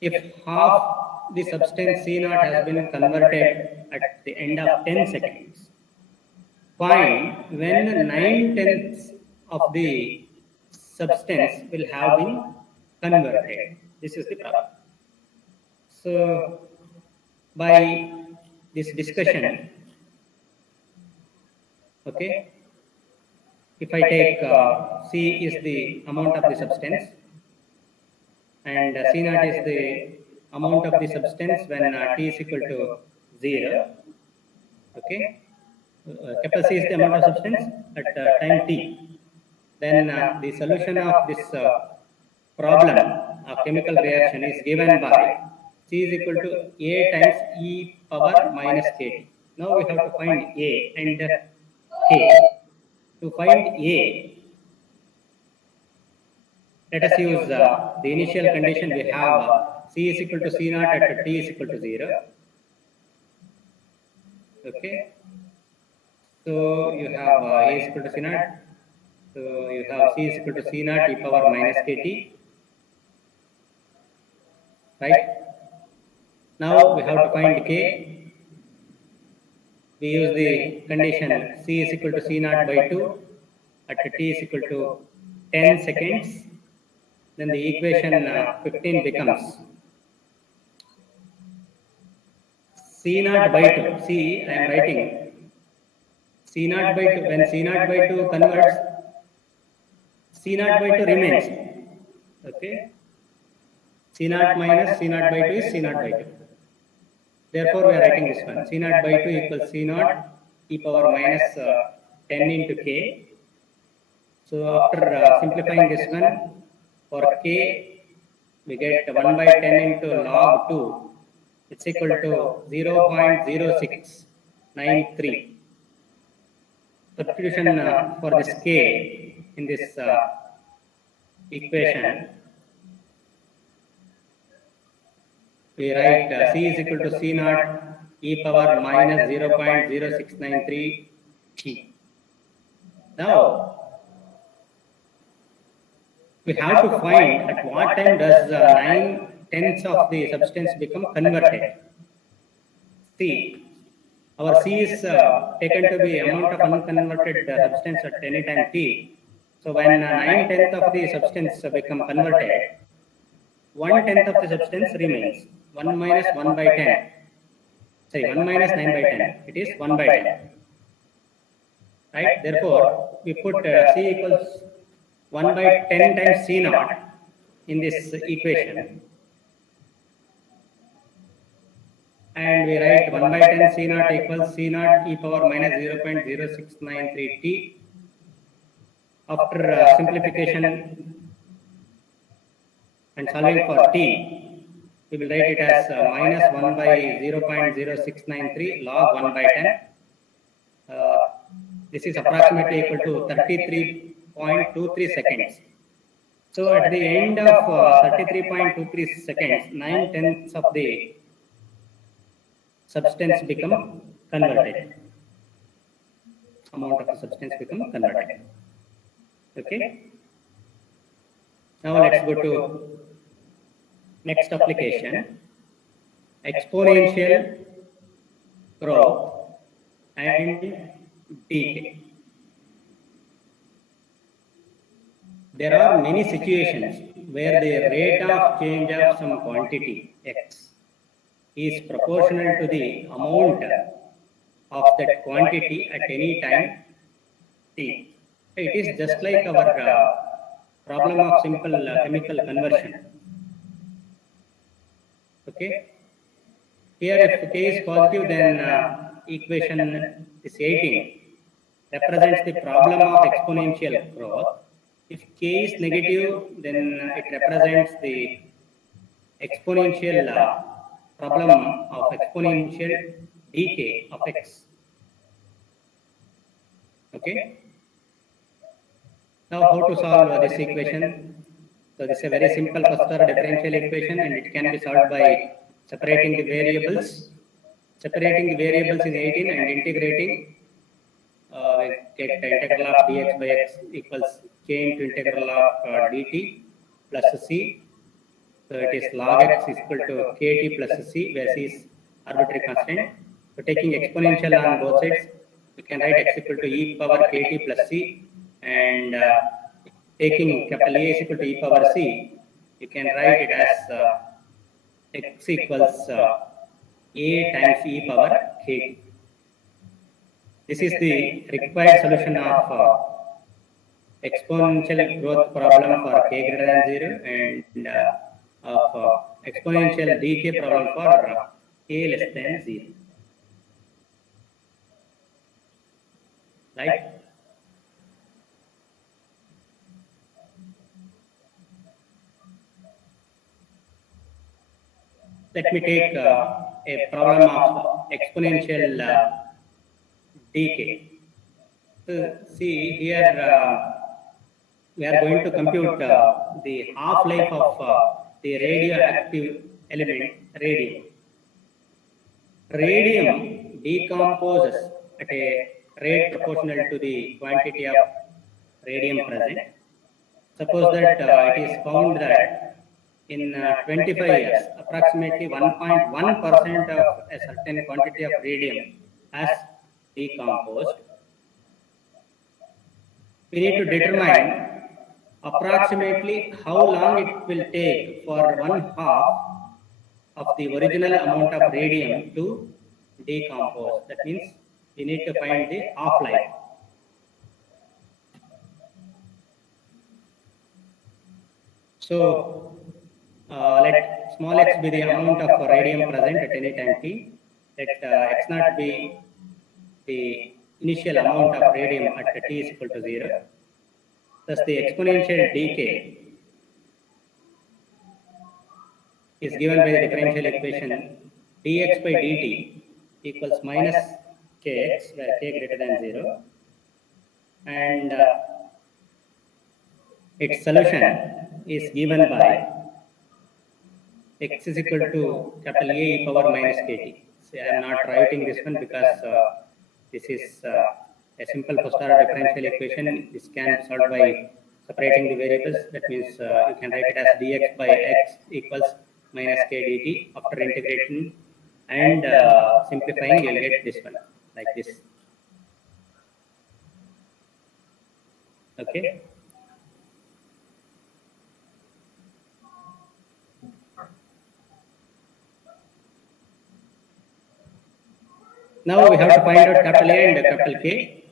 If half the substance C naught has been converted at the end of 10 seconds, find when 9/10 of the substance will have been converted. This is the problem. So, by this discussion, okay, if I take C is the amount of the substance and C naught is the amount of the substance when t is equal to 0, okay, capital C is the amount of substance at time t, then the solution of this problem of chemical reaction is given by C is equal to A times e power minus Kt. Now we have to find A and K. To find A, let us use the initial condition. We have C is equal to C naught at t is equal to 0. Okay. So you have A is equal to C naught. So you have C is equal to C naught e power minus Kt. Right. Now we have to find K. We use the condition C is equal to C naught by 2 at t is equal to 10 seconds. Then the equation 15 becomes C naught by 2. See, I am writing C naught by 2. When C naught by 2 converts, C naught by 2 remains. Okay. C naught minus C naught by 2 is C naught by 2. Therefore, we are writing this one. C naught by 2 equals C naught e power minus 10 into K. So, after simplifying this one, for K, we get 1 by 10 into log 2. It's equal to 0.0693. Substitution for this K in this equation, we write C is equal to C naught e power minus 0.0693 t. Now, we have to find at what time does 9/10 of the substance become converted. See, our C is taken to be amount of unconverted substance at any time t. So when 9/10 of the substance become converted, 1/10 of the substance remains. 1 minus 1 by 10. Sorry, 1 minus 9 by 10. It is 1 by 10. Right? Therefore, we put C equals 1 by 10 times C naught in this equation. And we write 1 by 10 C naught equals C naught e power minus 0.0693 t. After simplification and solving for t, we will write it as minus 1 by 0.0693 log 1 by 10. This is approximately equal to 33.23 seconds. So at the end of 33.23 seconds, 9/10 of the substance become converted. Amount of the substance become converted. Okay. Now let's go to next application. Exponential growth and decay. There are many situations where the rate of change of some quantity x is proportional to the amount of that quantity at any time t. It is just like our problem of simple chemical conversion. Okay. Here, if k is positive, then equation is 18 represents the problem of exponential growth. If k is negative, then it represents the exponential problem of exponential decay of x. Okay. Now, how to solve this equation? So, this is a very simple first order differential equation, and it can be solved by separating the variables. Separating the variables is 18 and integrating. We get the integral of dx by x equals k into integral of dt plus c. So it is log x is equal to kt plus c, where c is arbitrary constant. So taking exponential on both sides, we can write x equal to e power kt plus c, and taking capital A is equal to e power c, you can write it as x equals a times e power kt. This is the required solution of exponential growth problem for k greater than 0 and of exponential decay problem for k less than 0. Right? Let me take a problem of exponential decay. So see here we are going to compute the half-life of the radioactive element radium. Radium decomposes at a rate proportional to the quantity of radium present. Suppose that it is found that in 25 years, approximately 1.1% of a certain quantity of radium has decomposed. We need to determine approximately how long it will take for 1/2 of the original amount of radium to decompose. That means we need to find the half-life. So let small x be the amount of radium present at any time t. Let x naught be the initial amount of radium at t is equal to 0. Thus, the exponential decay is given by the differential equation dx by dt equals minus kx, where k greater than 0, and its solution is given by x is equal to capital A e power minus kt. See, I am not writing this one because this is a simple first order differential equation. This can be solved by separating the variables. That means you can write it as dx by x equals minus k dt. After integration and simplifying, you will get this one like this. Okay. Now we have to find out capital A and capital K.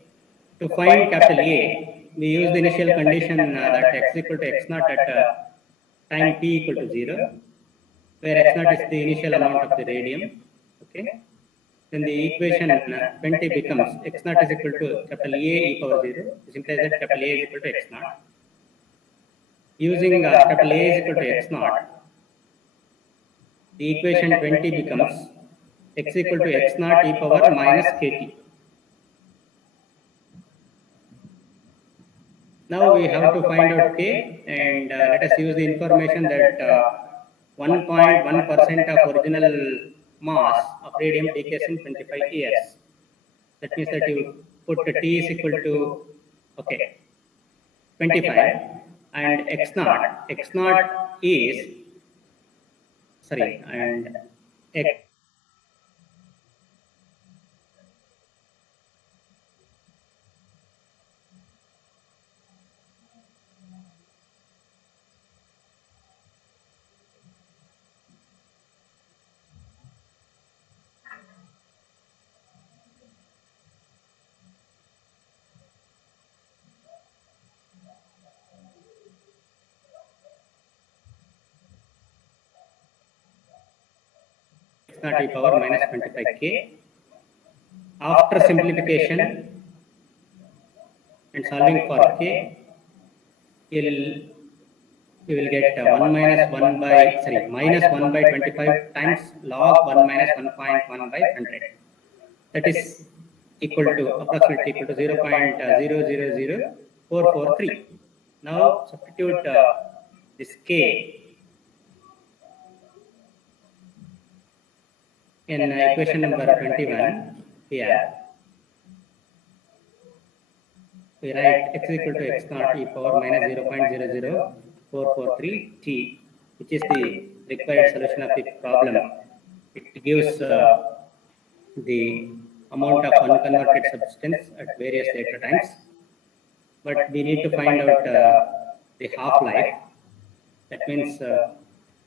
To find capital A, we use the initial condition that x equal to x naught at time t equal to 0, where x naught is the initial amount of the radium. Okay. Then the equation 20 becomes x naught is equal to capital A e power 0. This implies that capital A is equal to x naught. Using capital A is equal to x naught, the equation 20 becomes x equal to x naught e power minus kt. Now we have to find out k, and let us use the information that 1.1% of original mass of radium decays in 25 years. That means that you put t is equal to 25 and x naught is and x naught e power minus 25k. After simplification and solving for k, you will get minus 1 by 25 times log 1 minus 1.1 by 100. That is equal to approximately equal to 0.000443. Now substitute this k in equation number 21 here. We write x equal to x naught e power minus 0.00443 t, which is the required solution of the problem. It gives the amount of unconverted substance at various later times, but we need to find out the half-life. That means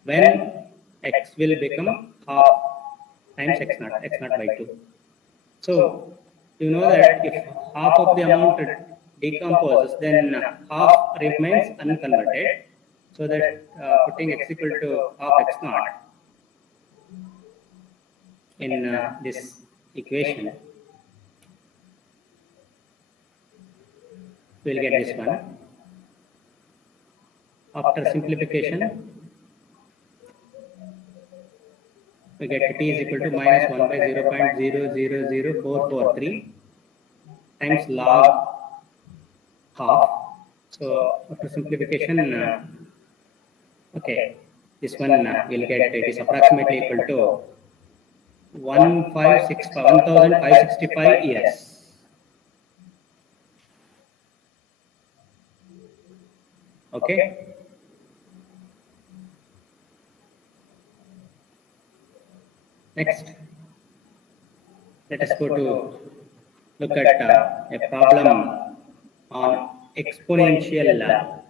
when x will become half times x naught by 2. So you know that if half of the amount decomposes, then half remains unconverted. So that putting x equal to half x naught in this equation, we will get this one. After simplification, we get t is equal to minus 1 by 0.000443 times log half. So after simplification, this one will get, it is approximately equal to 1565 years. Okay. Next, let us go to look at a problem on exponential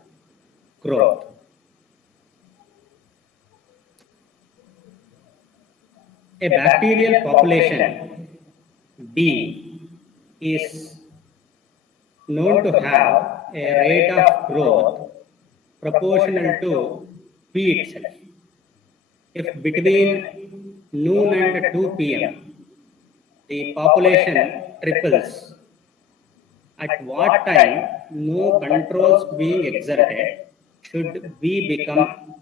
growth. A bacterial population B is known to have a rate of growth proportional to B itself. If between noon and 2 p.m. the population triples, at what time no controls being exerted should B become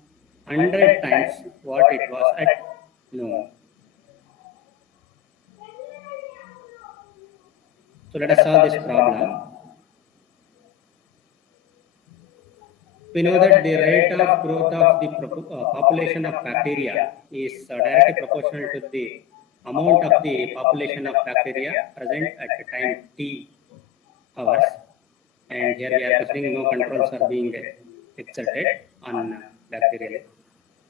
100 times what it was at noon? So let us solve this problem. We know that the rate of growth of the population of bacteria is directly proportional to the amount of the population of bacteria present at the time t hours. And here we are considering no controls are being exerted on bacterial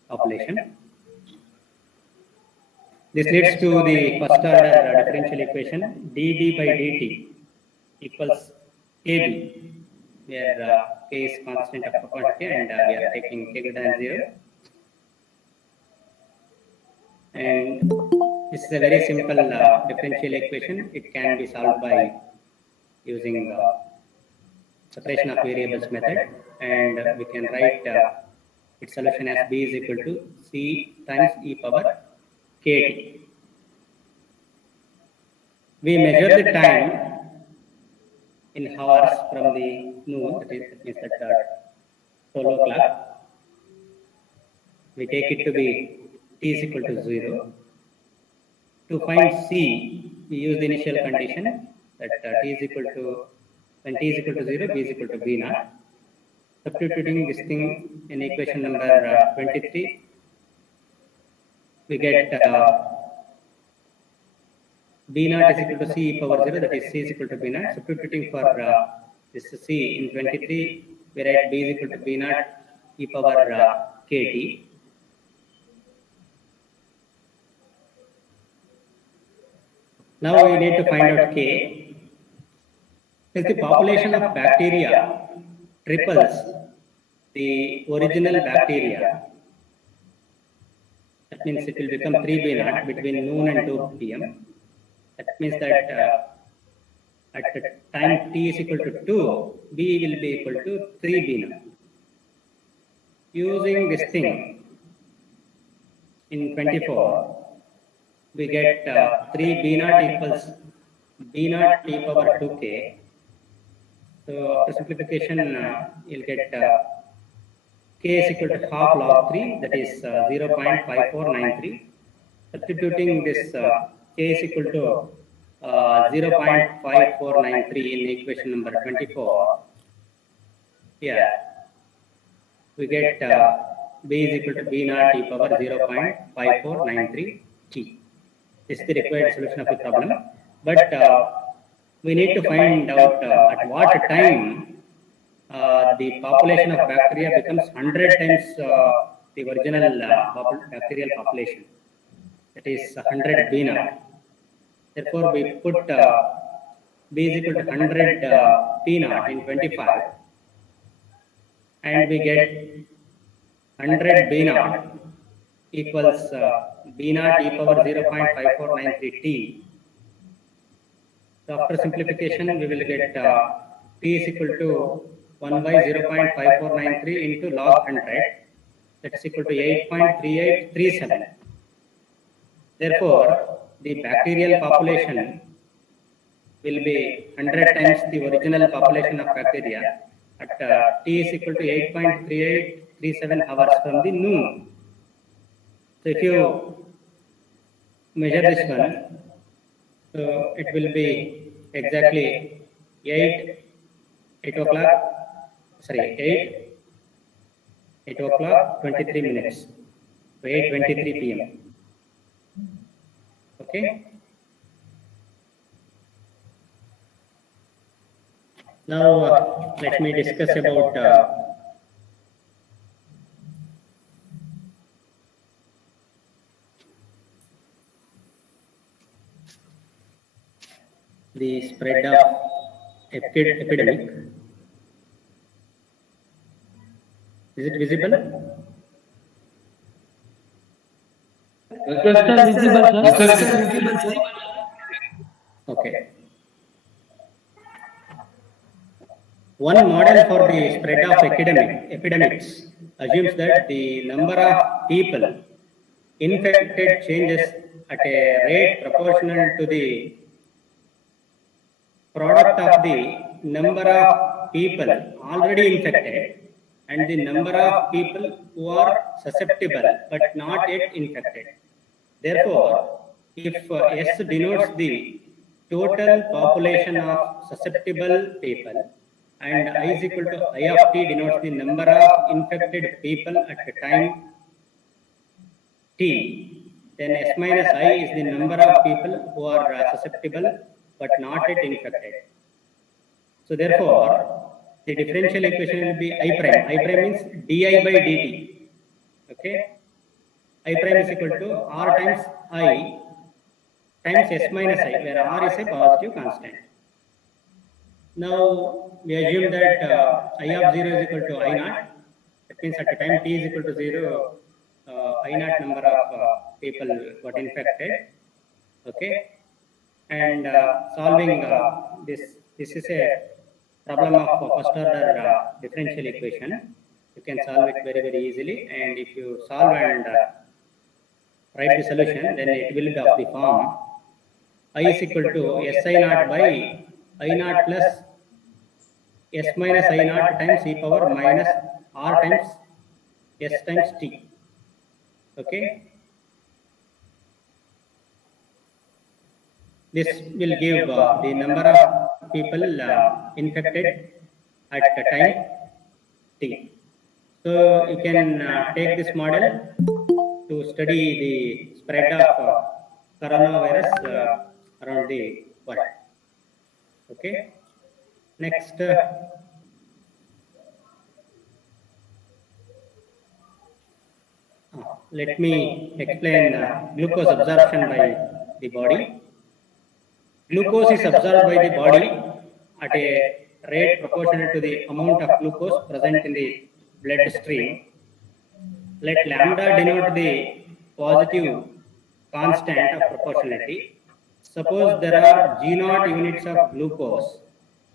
population. This leads to the first order differential equation dd by dt equals kb, where k is constant of proportionality and we are taking k greater than 0. And this is a very simple differential equation. It can be solved by using separation of variables method, and we can write its solution as b is equal to c times e power kt. We measure the time in hours from the noon, that means that 12 o'clock. We take it to be t is equal to 0. To find c, we use the initial condition that t is equal to, when t is equal to 0, b is equal to b naught. Substituting this thing in equation number 23, we get b naught is equal to c e power 0, that is c is equal to b naught. Substituting for this c in 23, we write b is equal to b naught e power kt. Now we need to find out k. If the population of bacteria triples the original bacteria, that means it will become 3b naught between noon and 2 p.m. That means that at the time t is equal to 2, b will be equal to 3b naught. Using this thing in 24, we get 3b naught equals b naught e power 2k. So after simplification, you'll get k is equal to half log 3, that is 0.5493. Substituting this k is equal to 0.5493 in equation number 24. Here we get b is equal to b naught e power 0.5493 t. This is the required solution of the problem. But we need to find out at what time the population of bacteria becomes 100 times the original bacterial population. That is 100 b naught. Therefore, we put b is equal to 100 p naught in 25, and we get 100 b naught equals b naught e power 0.5493 t. So after simplification, we will get t is equal to 1 by 0.5493 into log 100. That is equal to 8.3837. Therefore, the bacterial population will be 100 times the original population of bacteria at t is equal to 8.3837 hours from the noon. So if you measure this one, so it will be exactly 8 o'clock 23 minutes. So 8:23 p.m. Okay. Now let me discuss about the spread of epidemic. Is it visible? Okay. One model for the spread of epidemics assumes that the number of people infected changes at a rate proportional to the product of the number of people already infected and the number of people who are susceptible but not yet infected. Therefore, if S denotes the total population of susceptible people and I is equal to I of t denotes the number of infected people at the time t, then s minus I is the number of people who are susceptible but not yet infected. So therefore, the differential equation will be I prime. I prime means di by dt. Okay, I prime is equal to r times I times s minus I, where r is a positive constant. Now we assume that I of 0 is equal to I naught. That means at the time t is equal to 0, I naught number of people got infected. Okay, and solving this is a problem of first order differential equation. You can solve it very easily, and if you solve and write the solution, then it will be of the form I is equal to s I naught by I naught plus s minus I naught times e power minus r times s times t. Okay, this will give the number of people infected at the time t. So you can take this model to study the spread of coronavirus around the world. Okay, next. Let me explain glucose absorption by the body. Glucose is absorbed by the body at a rate proportional to the amount of glucose present in the bloodstream. Let lambda denote the positive constant of proportionality. Suppose there are G0 units of glucose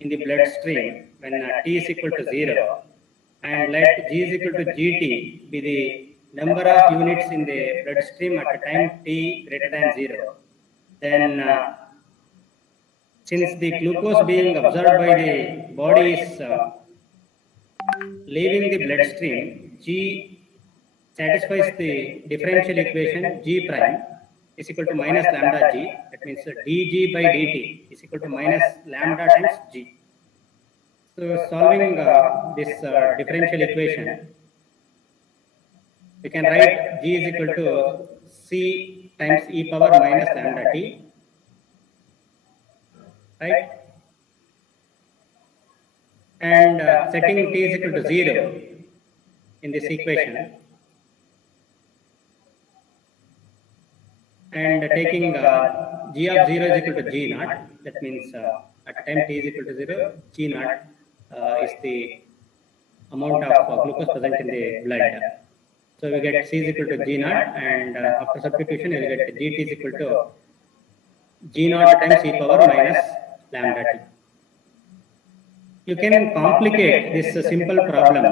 in the bloodstream when T is equal to 0, and let G is equal to GT be the number of units in the bloodstream at the time T greater than 0. Then since the glucose being absorbed by the body is leaving the bloodstream, G satisfies the differential equation G prime is equal to minus lambda G. That means dG by dt is equal to minus lambda times G. So solving this differential equation, we can write G is equal to C times e power minus lambda t, right? And setting t is equal to 0 in this equation, and taking g of 0 is equal to g naught. That means at time t is equal to 0, g naught is the amount of glucose present in the blood. So we get c is equal to g naught, and after substitution we will get gt is equal to g naught times e power minus lambda t. You can complicate this simple problem.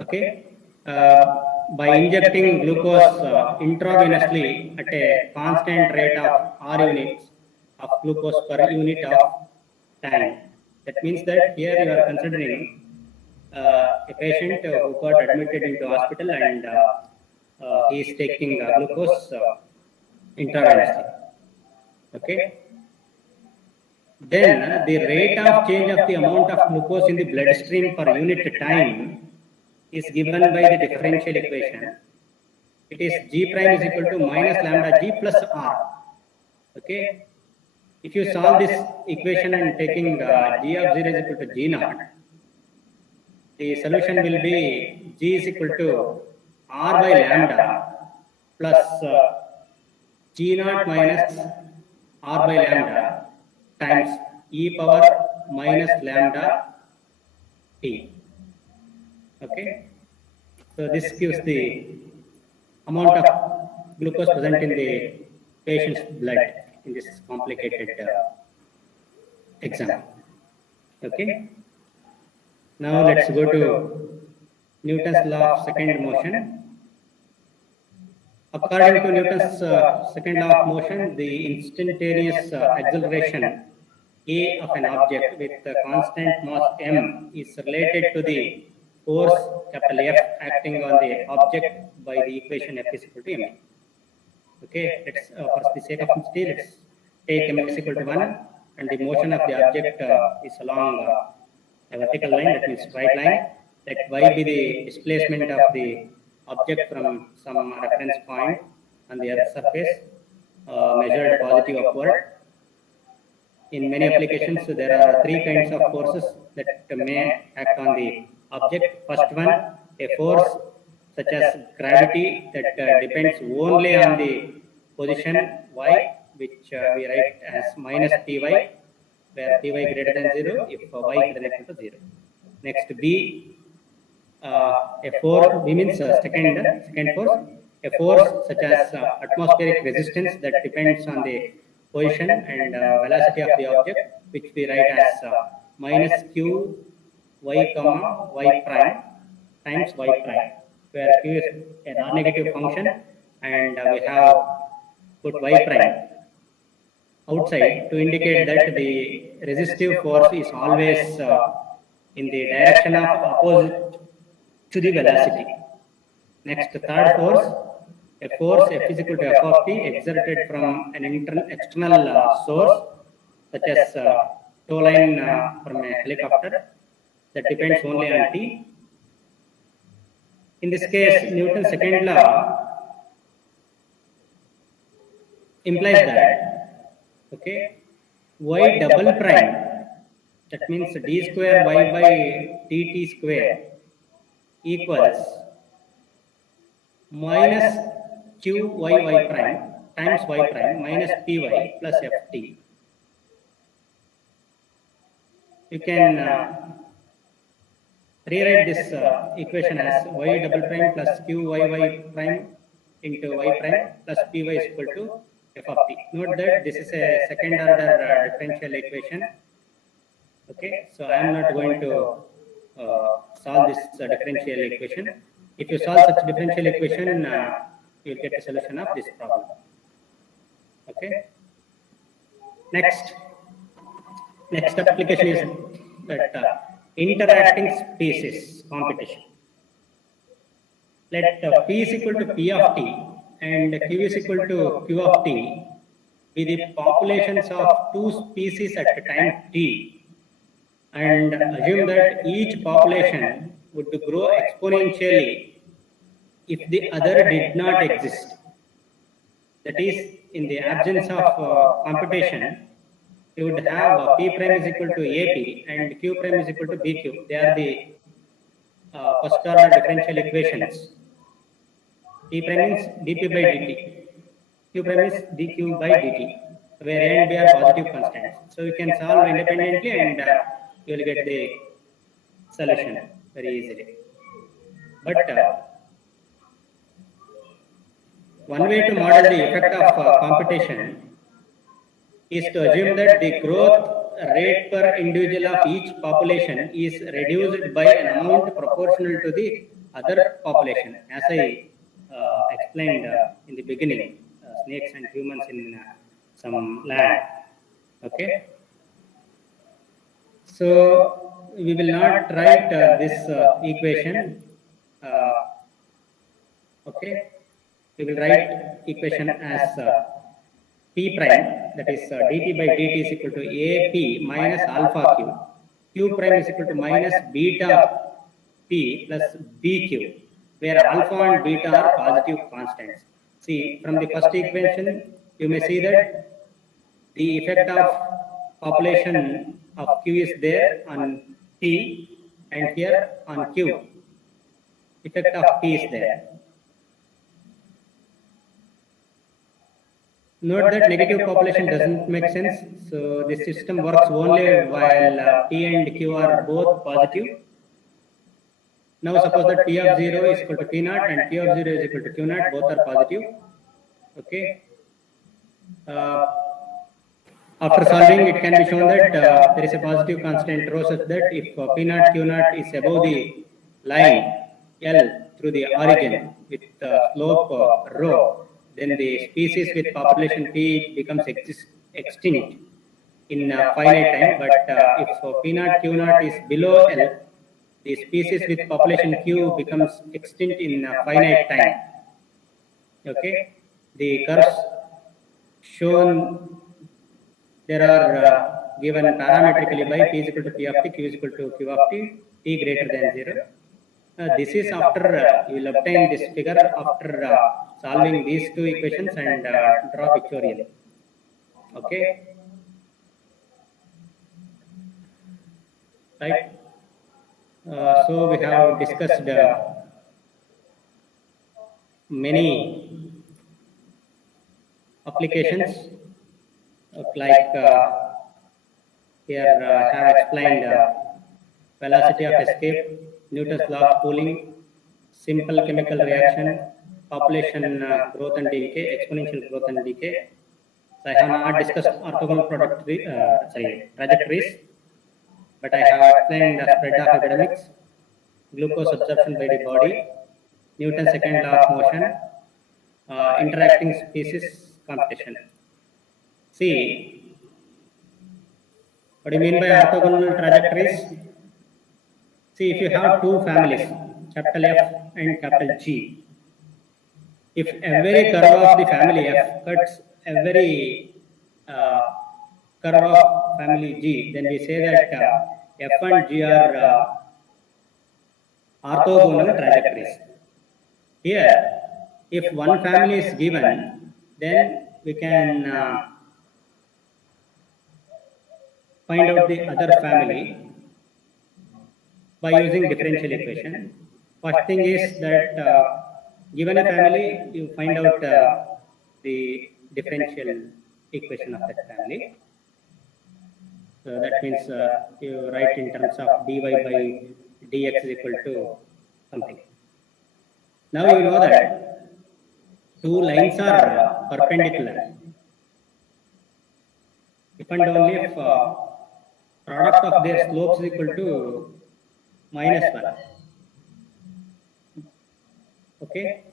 Okay, by injecting glucose intravenously at a constant rate of r units of glucose per unit of time. That means that here you are considering a patient who got admitted into hospital, and he is taking glucose intravenously. Okay. Then the rate of change of the amount of glucose in the bloodstream per unit time is given by the differential equation. It is G prime is equal to minus lambda G plus R. Okay. If you solve this equation and taking G of 0 is equal to G naught, the solution will be G is equal to R by lambda plus G naught minus R by lambda times e power minus lambda t. Okay, so this gives the amount of glucose present in the patient's blood in this complicated example. Okay, now let's go to Newton's law of second motion. According to Newton's second law of motion, the instantaneous acceleration a of an object with a constant mass m is related to the force capital F acting on the object by the equation F is equal to ma. Okay, let's for the sake of simplicity, let's take m is equal to 1 and the motion of the object is along a vertical line, that means straight line. Let y be the displacement of the object from some reference point on the earth surface, measured positive upward. In many applications, there are three kinds of forces that may act on the object. First one, a force such as gravity that depends only on the position y, which we write as minus py, where py greater than 0 if y greater than or equal to 0. Next, b, a force, b means second force, a force such as atmospheric resistance that depends on the position and velocity of the object, which we write as minus q y comma y prime times y prime, where q is a non-negative function and we have put y prime outside to indicate that the resistive force is always in the direction of opposite to the velocity. Next, third force, a force F is equal to F of t exerted from an external source, such as tow line from a helicopter, that depends only on t. In this case, Newton's second law implies that, okay, y double prime, that means d square y by dt square equals minus q y prime times y prime minus py plus ft. You can rewrite this equation as y double prime plus q y prime into y prime plus py is equal to f of t. Note that this is a second order differential equation. Okay, so I am not going to solve this differential equation. If you solve such differential equation, you will get a solution of this problem. Okay. Next application is that interacting species competition. Let P is equal to P of t and Q is equal to Q of t be the populations of two species at time t, and assume that each population would grow exponentially if the other did not exist. That is, in the absence of computation, you would have P prime is equal to AP and Q prime is equal to BQ. They are the first order differential equations. P prime is dP by dt, Q prime is dQ by dt, where A and B are positive constants. So you can solve independently and you will get the solution very easily. But one way to model the effect of computation is to assume that the growth rate per individual of each population is reduced by an amount proportional to the other population, as I explained in the beginning, snakes and humans in some land. Okay. So we will not write this equation. Okay. We will write equation as P prime, that is dt by dt is equal to AP minus alpha q. Q prime is equal to minus beta p plus bq, where alpha and beta are positive constants. See, from the first equation, you may see that the effect of population of q is there on t and here on q. Effect of p is there. Note that negative population doesn't make sense. So this system works only while P and Q are both positive. Now suppose that P of 0 is equal to P naught and Q of 0 is equal to Q naught, both are positive. Okay. After solving, it can be shown that there is a positive constant rho such that if P naught Q naught is above the line L through the origin with slope rho, then the species with population P becomes extinct in finite time. But if P naught Q naught is below L, the species with population Q becomes extinct in finite time. Okay, the curves shown, there are given parametrically by P is equal to P of t, Q is equal to Q of t, t greater than 0. This is after you will obtain this figure after solving these two equations and draw pictorially. Okay. Right. So we have discussed many applications like here I have explained velocity of escape, Newton's law of cooling, simple chemical reaction, population growth and decay, exponential growth and decay. So I have not discussed orthogonal trajectories, but I have explained the spread of epidemics, glucose absorption by the body, Newton's second law of motion, interacting species competition. See, what do you mean by orthogonal trajectories? See, if you have two families, capital F and capital G, if every curve of the family F cuts every curve of family G, then we say that F and G are orthogonal trajectories. Here, if one family is given, then we can find out the other family by using differential equation. First thing is that given a family, you find out the differential equation of that family. So that means you write in terms of dy by dx is equal to something. Now you know that two lines are perpendicular if and only if product of their slopes is equal to -1. Okay,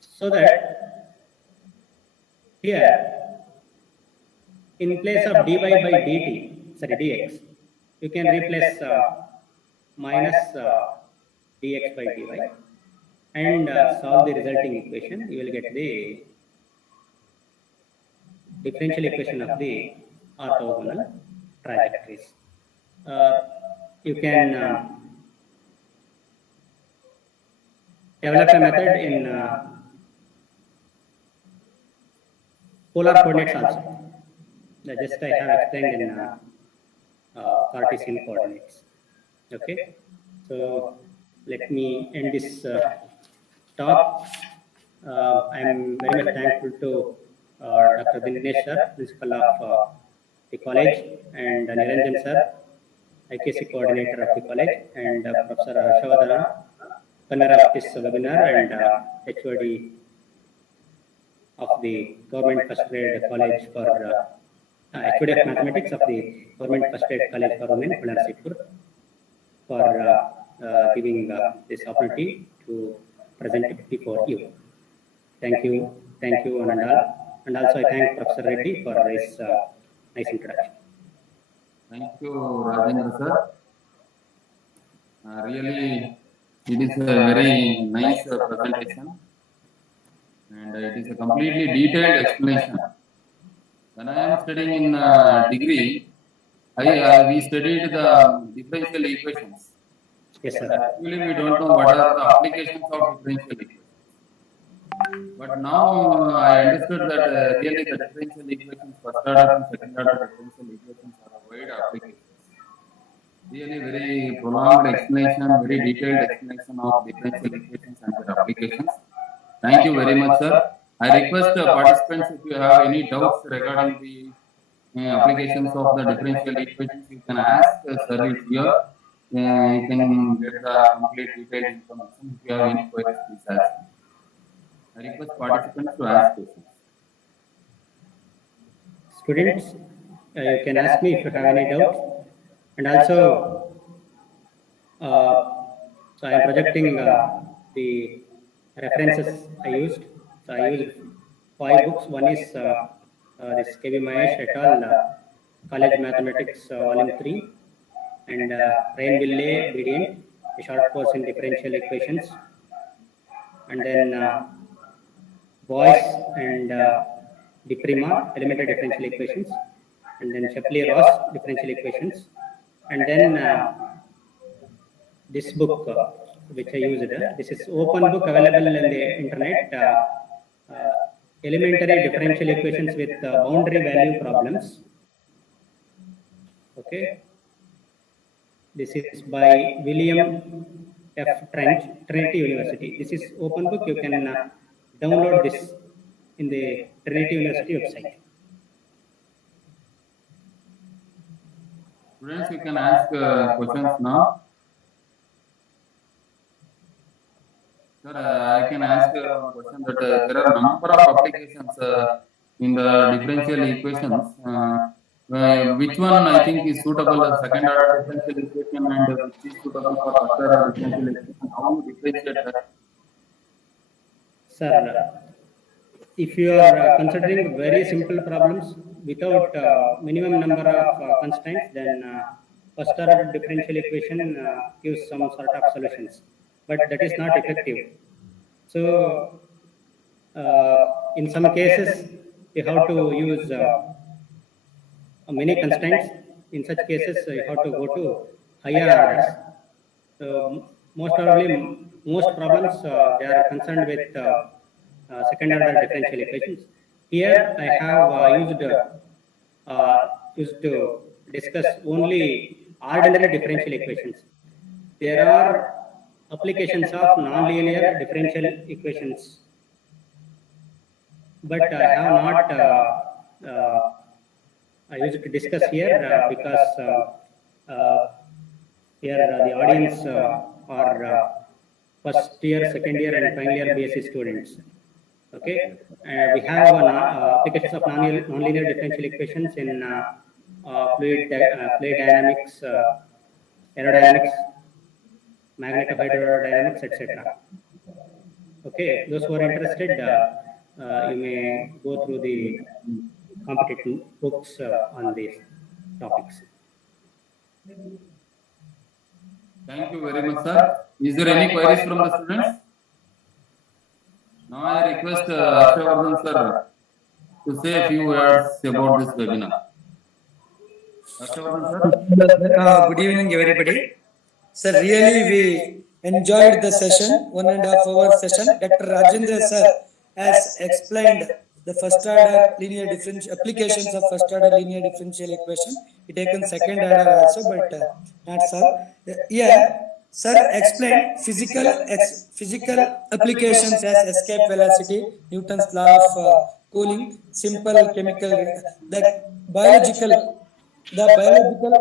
so that here in place of dy by dx, you can replace minus dx by dy and solve the resulting equation. You will get the differential equation of the orthogonal trajectories. You can develop a method in polar coordinates also. Just I have explained in Cartesian coordinates. Okay, so let me end this talk. I am very much thankful to Dr. Dinesh sir, principal of the college, and Niranjan sir, IKC coordinator of the college, and Professor Shavadana, convener of this webinar, and HOD of the Government First Grade College for HOD of Mathematics of the Government First Grade College for Women, Pulanasipur, for giving this opportunity to present it before you. Thank you, one and all. And also I thank Professor Reddy for his nice introduction. Thank you, Rajendra sir. Really, it is a very nice presentation, and it is a completely detailed explanation. When I am studying in degree, we studied the differential equations. Yes, sir. Actually, we don't know what are the applications of differential equations. But now I understood that really the differential equations, first order and second order differential equations are a wide applications. Really very prolonged explanation, very detailed explanation of differential equations and their applications. Thank you very much, sir. I request participants, if you have any doubts regarding the applications of the differential equations, you can ask sir is here. You can get the complete detailed information. If you have any questions, please ask. I request participants to ask questions. Students, you can ask me if you have any doubts. And also, so I am projecting the references I used. So I used 5 books. One is this K.V. Mahesh et al. College Mathematics Volume 3, and Rainville Brilliant, a short course in differential equations, and then Boyce and Di Prima, elementary differential equations, and then Shapley-Ross differential equations, and then this book which I used. This is open book available in the internet. Elementary differential equations with boundary value problems. Okay. This is by William F. Trench, Trinity University. This is open book. You can download this in the Trinity University website. Students, you can ask questions now. Sir, I can ask a question that there are number of applications in the differential equations. Which one I think is suitable as second order differential equation and which is suitable for first order differential equation? How you differentiate that? Sir, if you are considering very simple problems without minimum number of constraints, then first order differential equation gives some sort of solutions, but that is not effective. So in some cases you have to use many constraints. In such cases you have to go to higher orders. So most probably most problems they are concerned with second order differential equations. Here I have used to discuss only ordinary differential equations. There are applications of nonlinear differential equations, but I have not I used to discuss here because here the audience are first year, second year, and final year BSc students. Okay, we have applications of nonlinear differential equations in fluid dynamics, aerodynamics, magnetohydrodynamics, etc. Okay, those who are interested, you may go through the competitive books on these topics. Thank you very much, sir. Is there any queries from the students? Now I request Harshavardhan sir to say a few words about this webinar. Harshavardhan sir. Good evening, everybody. Sir, really we enjoyed the session, 1.5 hour session. Dr. Rajendra sir has explained the first order linear differential applications of first order linear differential equation. He taken second order also, but not so. Yeah, sir explained physical applications as escape velocity, Newton's law of cooling, simple chemical, the biological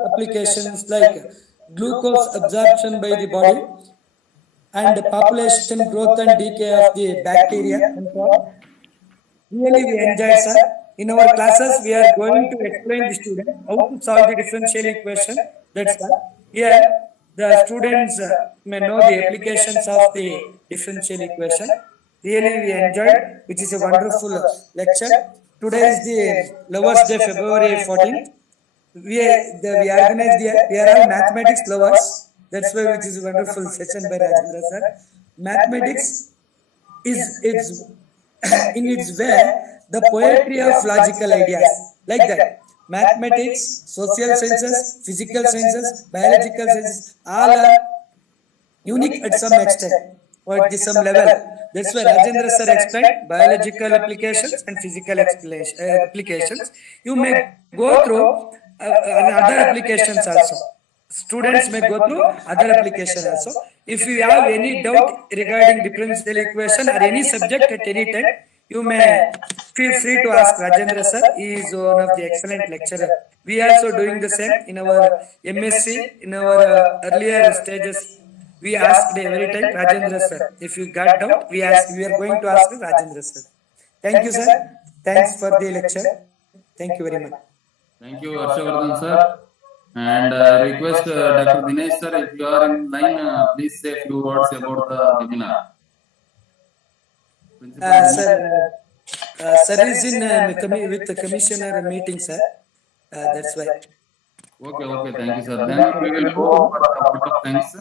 applications like glucose absorption by the body and population growth and decay of the bacteria and so on. Really we enjoyed, sir. In our classes, we are going to explain the student how to solve the differential equation. That's all. Here, the students may know the applications of the differential equation. Really we enjoyed, which is a wonderful lecture. Today is the Lovers' Day, February 14th. We organized we are all mathematics lovers. That's why which is a wonderful session by Rajendra sir. Mathematics is in its way the poetry of logical ideas, like that. Mathematics, social sciences, physical sciences, biological sciences, all are unique at some extent or at some level. That's why Rajendra sir explained biological applications and physical applications. You may go through other applications also. Students may go through other applications also. If you have any doubt regarding differential equation or any subject at any time, you may feel free to ask Rajendra sir. He is one of the excellent lecturer. We are also doing the same in our MSc, in our earlier stages. We asked every time Rajendra sir. If you got doubt, we are going to ask Rajendra sir. Thank you, sir. Thanks for the lecture. Thank you very much. Thank you, Harshavardhan sir. And I request Dr. Dinesh sir, if you are in line, please say a few words about the webinar. Sir is in with the commissioner meeting, sir. That's why. Okay, thank you, sir. Then we will go for the vote of thanks.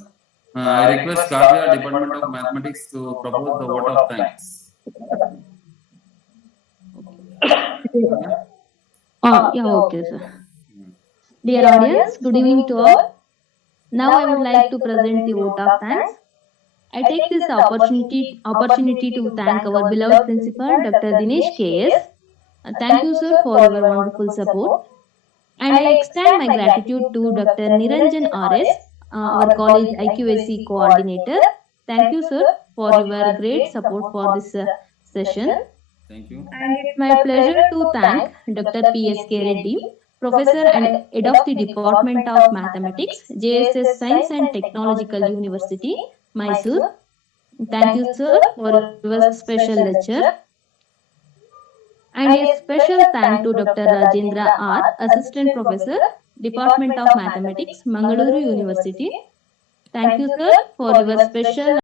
I request Kavya, Department of Mathematics, to propose the vote of thanks. Yeah, okay, sir. Dear audience, good evening to all. Now I would like to present the vote of thanks. I take this opportunity to thank our beloved principal, Dr. Dinesh KS. Thank you, sir, for your wonderful support. And I extend my gratitude to Dr. Niranjan RS, our college IQAC coordinator. Thank you, sir, for your great support for this session. Thank you. And it's my pleasure to thank Dr. P.S.K. Reddy, Professor and Head of the Department of Mathematics, JSS Science and Technological University, Mysore. Thank you, sir, for your special lecture. And a special thank to Dr. Rajendra R., Assistant Professor, Department of Mathematics, Mangaluru University. Thank you, sir, for your special